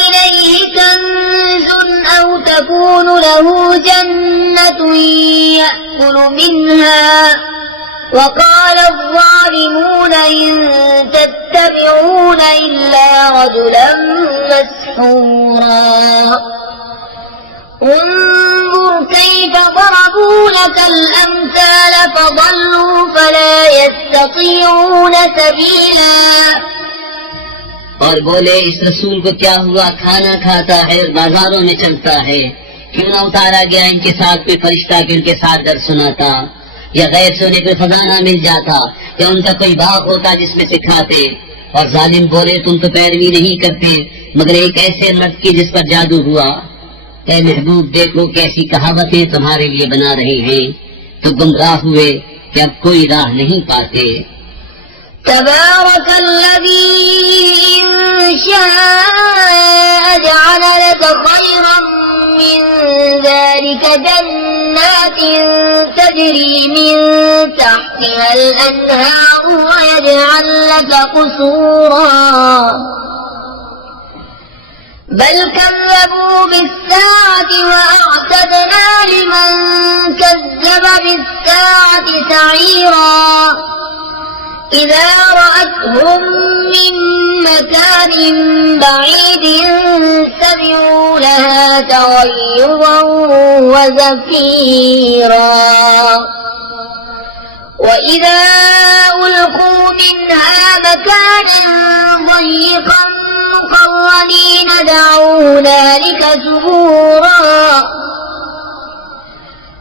إليه كنز أو تكون له جنة يأكل منها. وقال الظالمون إن تتبعون إلا رجلا مسحورا. انظر كيف ضربوا لك الأمثال فضلوا فلا يستطيعون سبيلا. और बोले इस रसूल को क्या हुआ खाना खाता है और बाजारों में चलता है। क्यों न उतारा गया इनके साथ कोई फरिश्ता कि उनके साथ दर सुनाता या गैर से उन्हें कोई खजाना मिल जाता या उनका कोई बाग होता जिसमें से खाते। और जालिम बोले तुम तो पैरवी नहीं करते मगर एक ऐसे मर्द की जिस पर जादू हुआ। ऐ महबूब देखो कैसी कहावतें तुम्हारे लिए बना रहे हैं तो गुमराह हुए कि अब कोई राह नहीं पाते। تبارك الذي إن شاء جعل لك خيرا من ذلك جنات تجري من تحتها الأنهار ويجعل لك قصورا. بل كذبوا بالساعة وأعتدنا لمن كذب بالساعة سعيرا. إذا رأتهم من مكان بعيد سمعوا لها تغيظا وزفيرا. وإذا ألقوا منها مكانا ضيقا مقرنين دعوا هنالك ثبورا.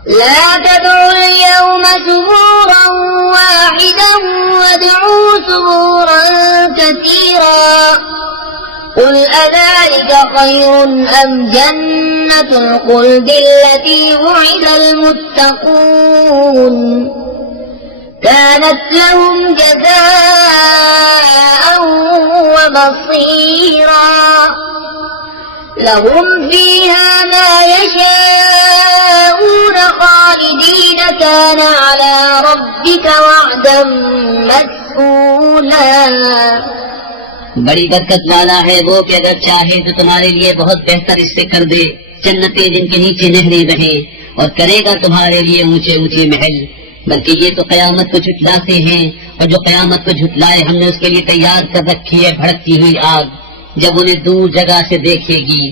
لا تدعوا اليوم ثبورا واحدا وادعوا ثبورا كثيرا. قل أذلك خير أم جنة الخلد التي وعد المتقون كانت لهم جزاء ومصيرا. لهم فيها ما يشاءون خالدين كان على ربك وعدا مسئولا. बड़ी बरकत वाला है वो कि अगर चाहे तो तुम्हारे लिए बहुत बेहतर इससे कर दे जन्नतें जिनके नीचे नहरें रहे और करेगा तुम्हारे लिए ऊंचे ऊंचे महल। बल्कि ये तो कयामत को झुठलाते हैं, और जो कयामत को झुठलाए हमने उसके लिए तैयार कर रखी है भड़कती हुई आग। जब उन्हें दूर जगह से देखेगी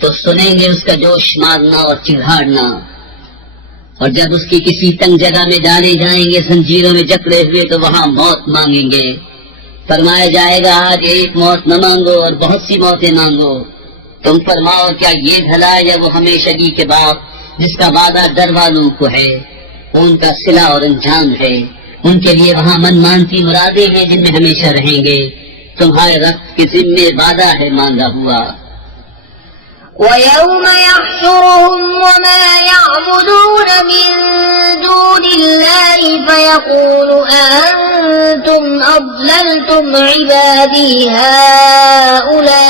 तो सुनेंगे उसका जोश मारना और चिढ़ाड़ना, और जब उसकी किसी तंग जगह में डाले जाएंगे जंजीरों में जकड़े हुए तो वहां मौत मांगेंगे। फरमाया जाएगा आज एक मौत न मांगो और बहुत सी मौतें मांगो। तुम फरमाओ क्या ये भला या वो हमेशगी के बाप जिसका वादा डर वालों को है, उनका सिला और अंजाम है। उनके लिए वहाँ मनमानती मुरादें हैं जिनमें हमेशा रहेंगे। तुम्हारे रब के जिम्मे वादा है मांगा हुआ। وَيَوْمَ يَحْشُرُهُمْ وَمَا يَعْبُدُونَ مِن دُونِ اللَّهِ فَيَقُولُ أَأَنتُمْ أَضْلَلْتُمْ عِبَادِي هَؤُلَاءِ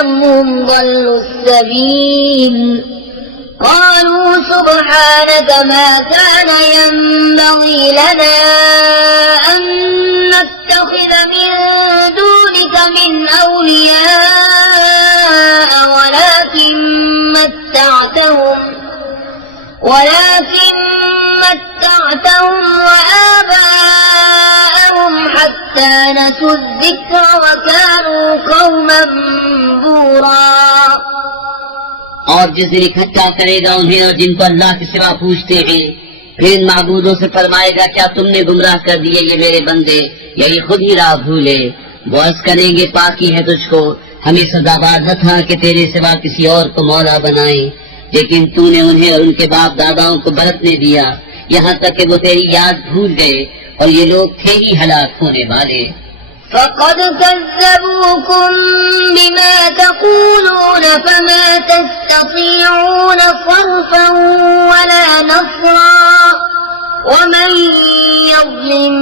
أَمْ هُمْ ضَلُّوا السَّبِيلَ قالوا سبحانك ما كان ينبغي لنا أن نتخذ من دونك من أولياء ولكن متعتهم وآباءهم حتى نسوا الذكر وكانوا قوما بورا। और जिस दिन इकट्ठा करेगा उन्हें और जिनको अल्लाह के सिवा पूछते हैं, फिर इन माबूदों से फरमाएगा क्या तुमने गुमराह कर दिए ये मेरे बंदे, या ये खुद ही राह भूले। वो अर्ज करेंगे पाकी है तुझको, हमें सदाबार न था कि तेरे सिवा किसी और को मौला बनाए, लेकिन तूने उन्हें और उनके बाप दादाओं को बरतने दिया, यहाँ तक कि वो तेरी याद भूल गए, और ये लोग थे ही हलाक होने वाले। فقد كذبوكم بما تقولون فما تستطيعون صرفا ولا نصرا ومن يظلم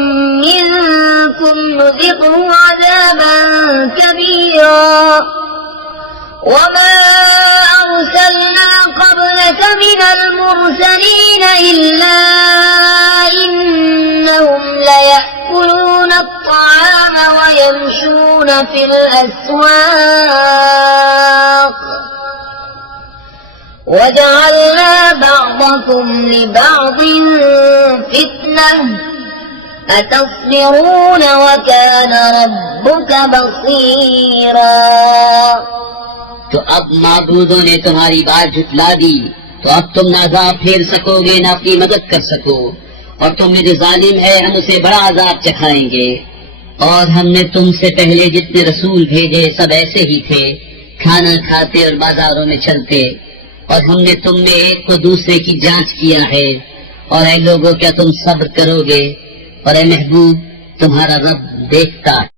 منكم نذقه عذابا كبيرا وما أرسلنا قبلك من المرسلين إلا إنهم ليأكلون الطعام ويمشون في الأسواق وجعلنا بعضكم لبعض فتنة أتصبرون وكان ربك بصيرا। तो अब माबूदों ने तुम्हारी बात झुठला दी, तो अब तुम ना अजाब फेर सकोगे ना अपनी मदद कर सको, और तुम मेरे जालिम है हम उसे बड़ा अजाब चखाएंगे। और हमने तुमसे पहले जितने रसूल भेजे सब ऐसे ही थे, खाना खाते और बाजारों में चलते, और हमने तुम में एक को दूसरे की जांच किया है। और ऐ लोगों क्या तुम सब्र करोगे, और ऐ महबूब तुम्हारा रब देखता है।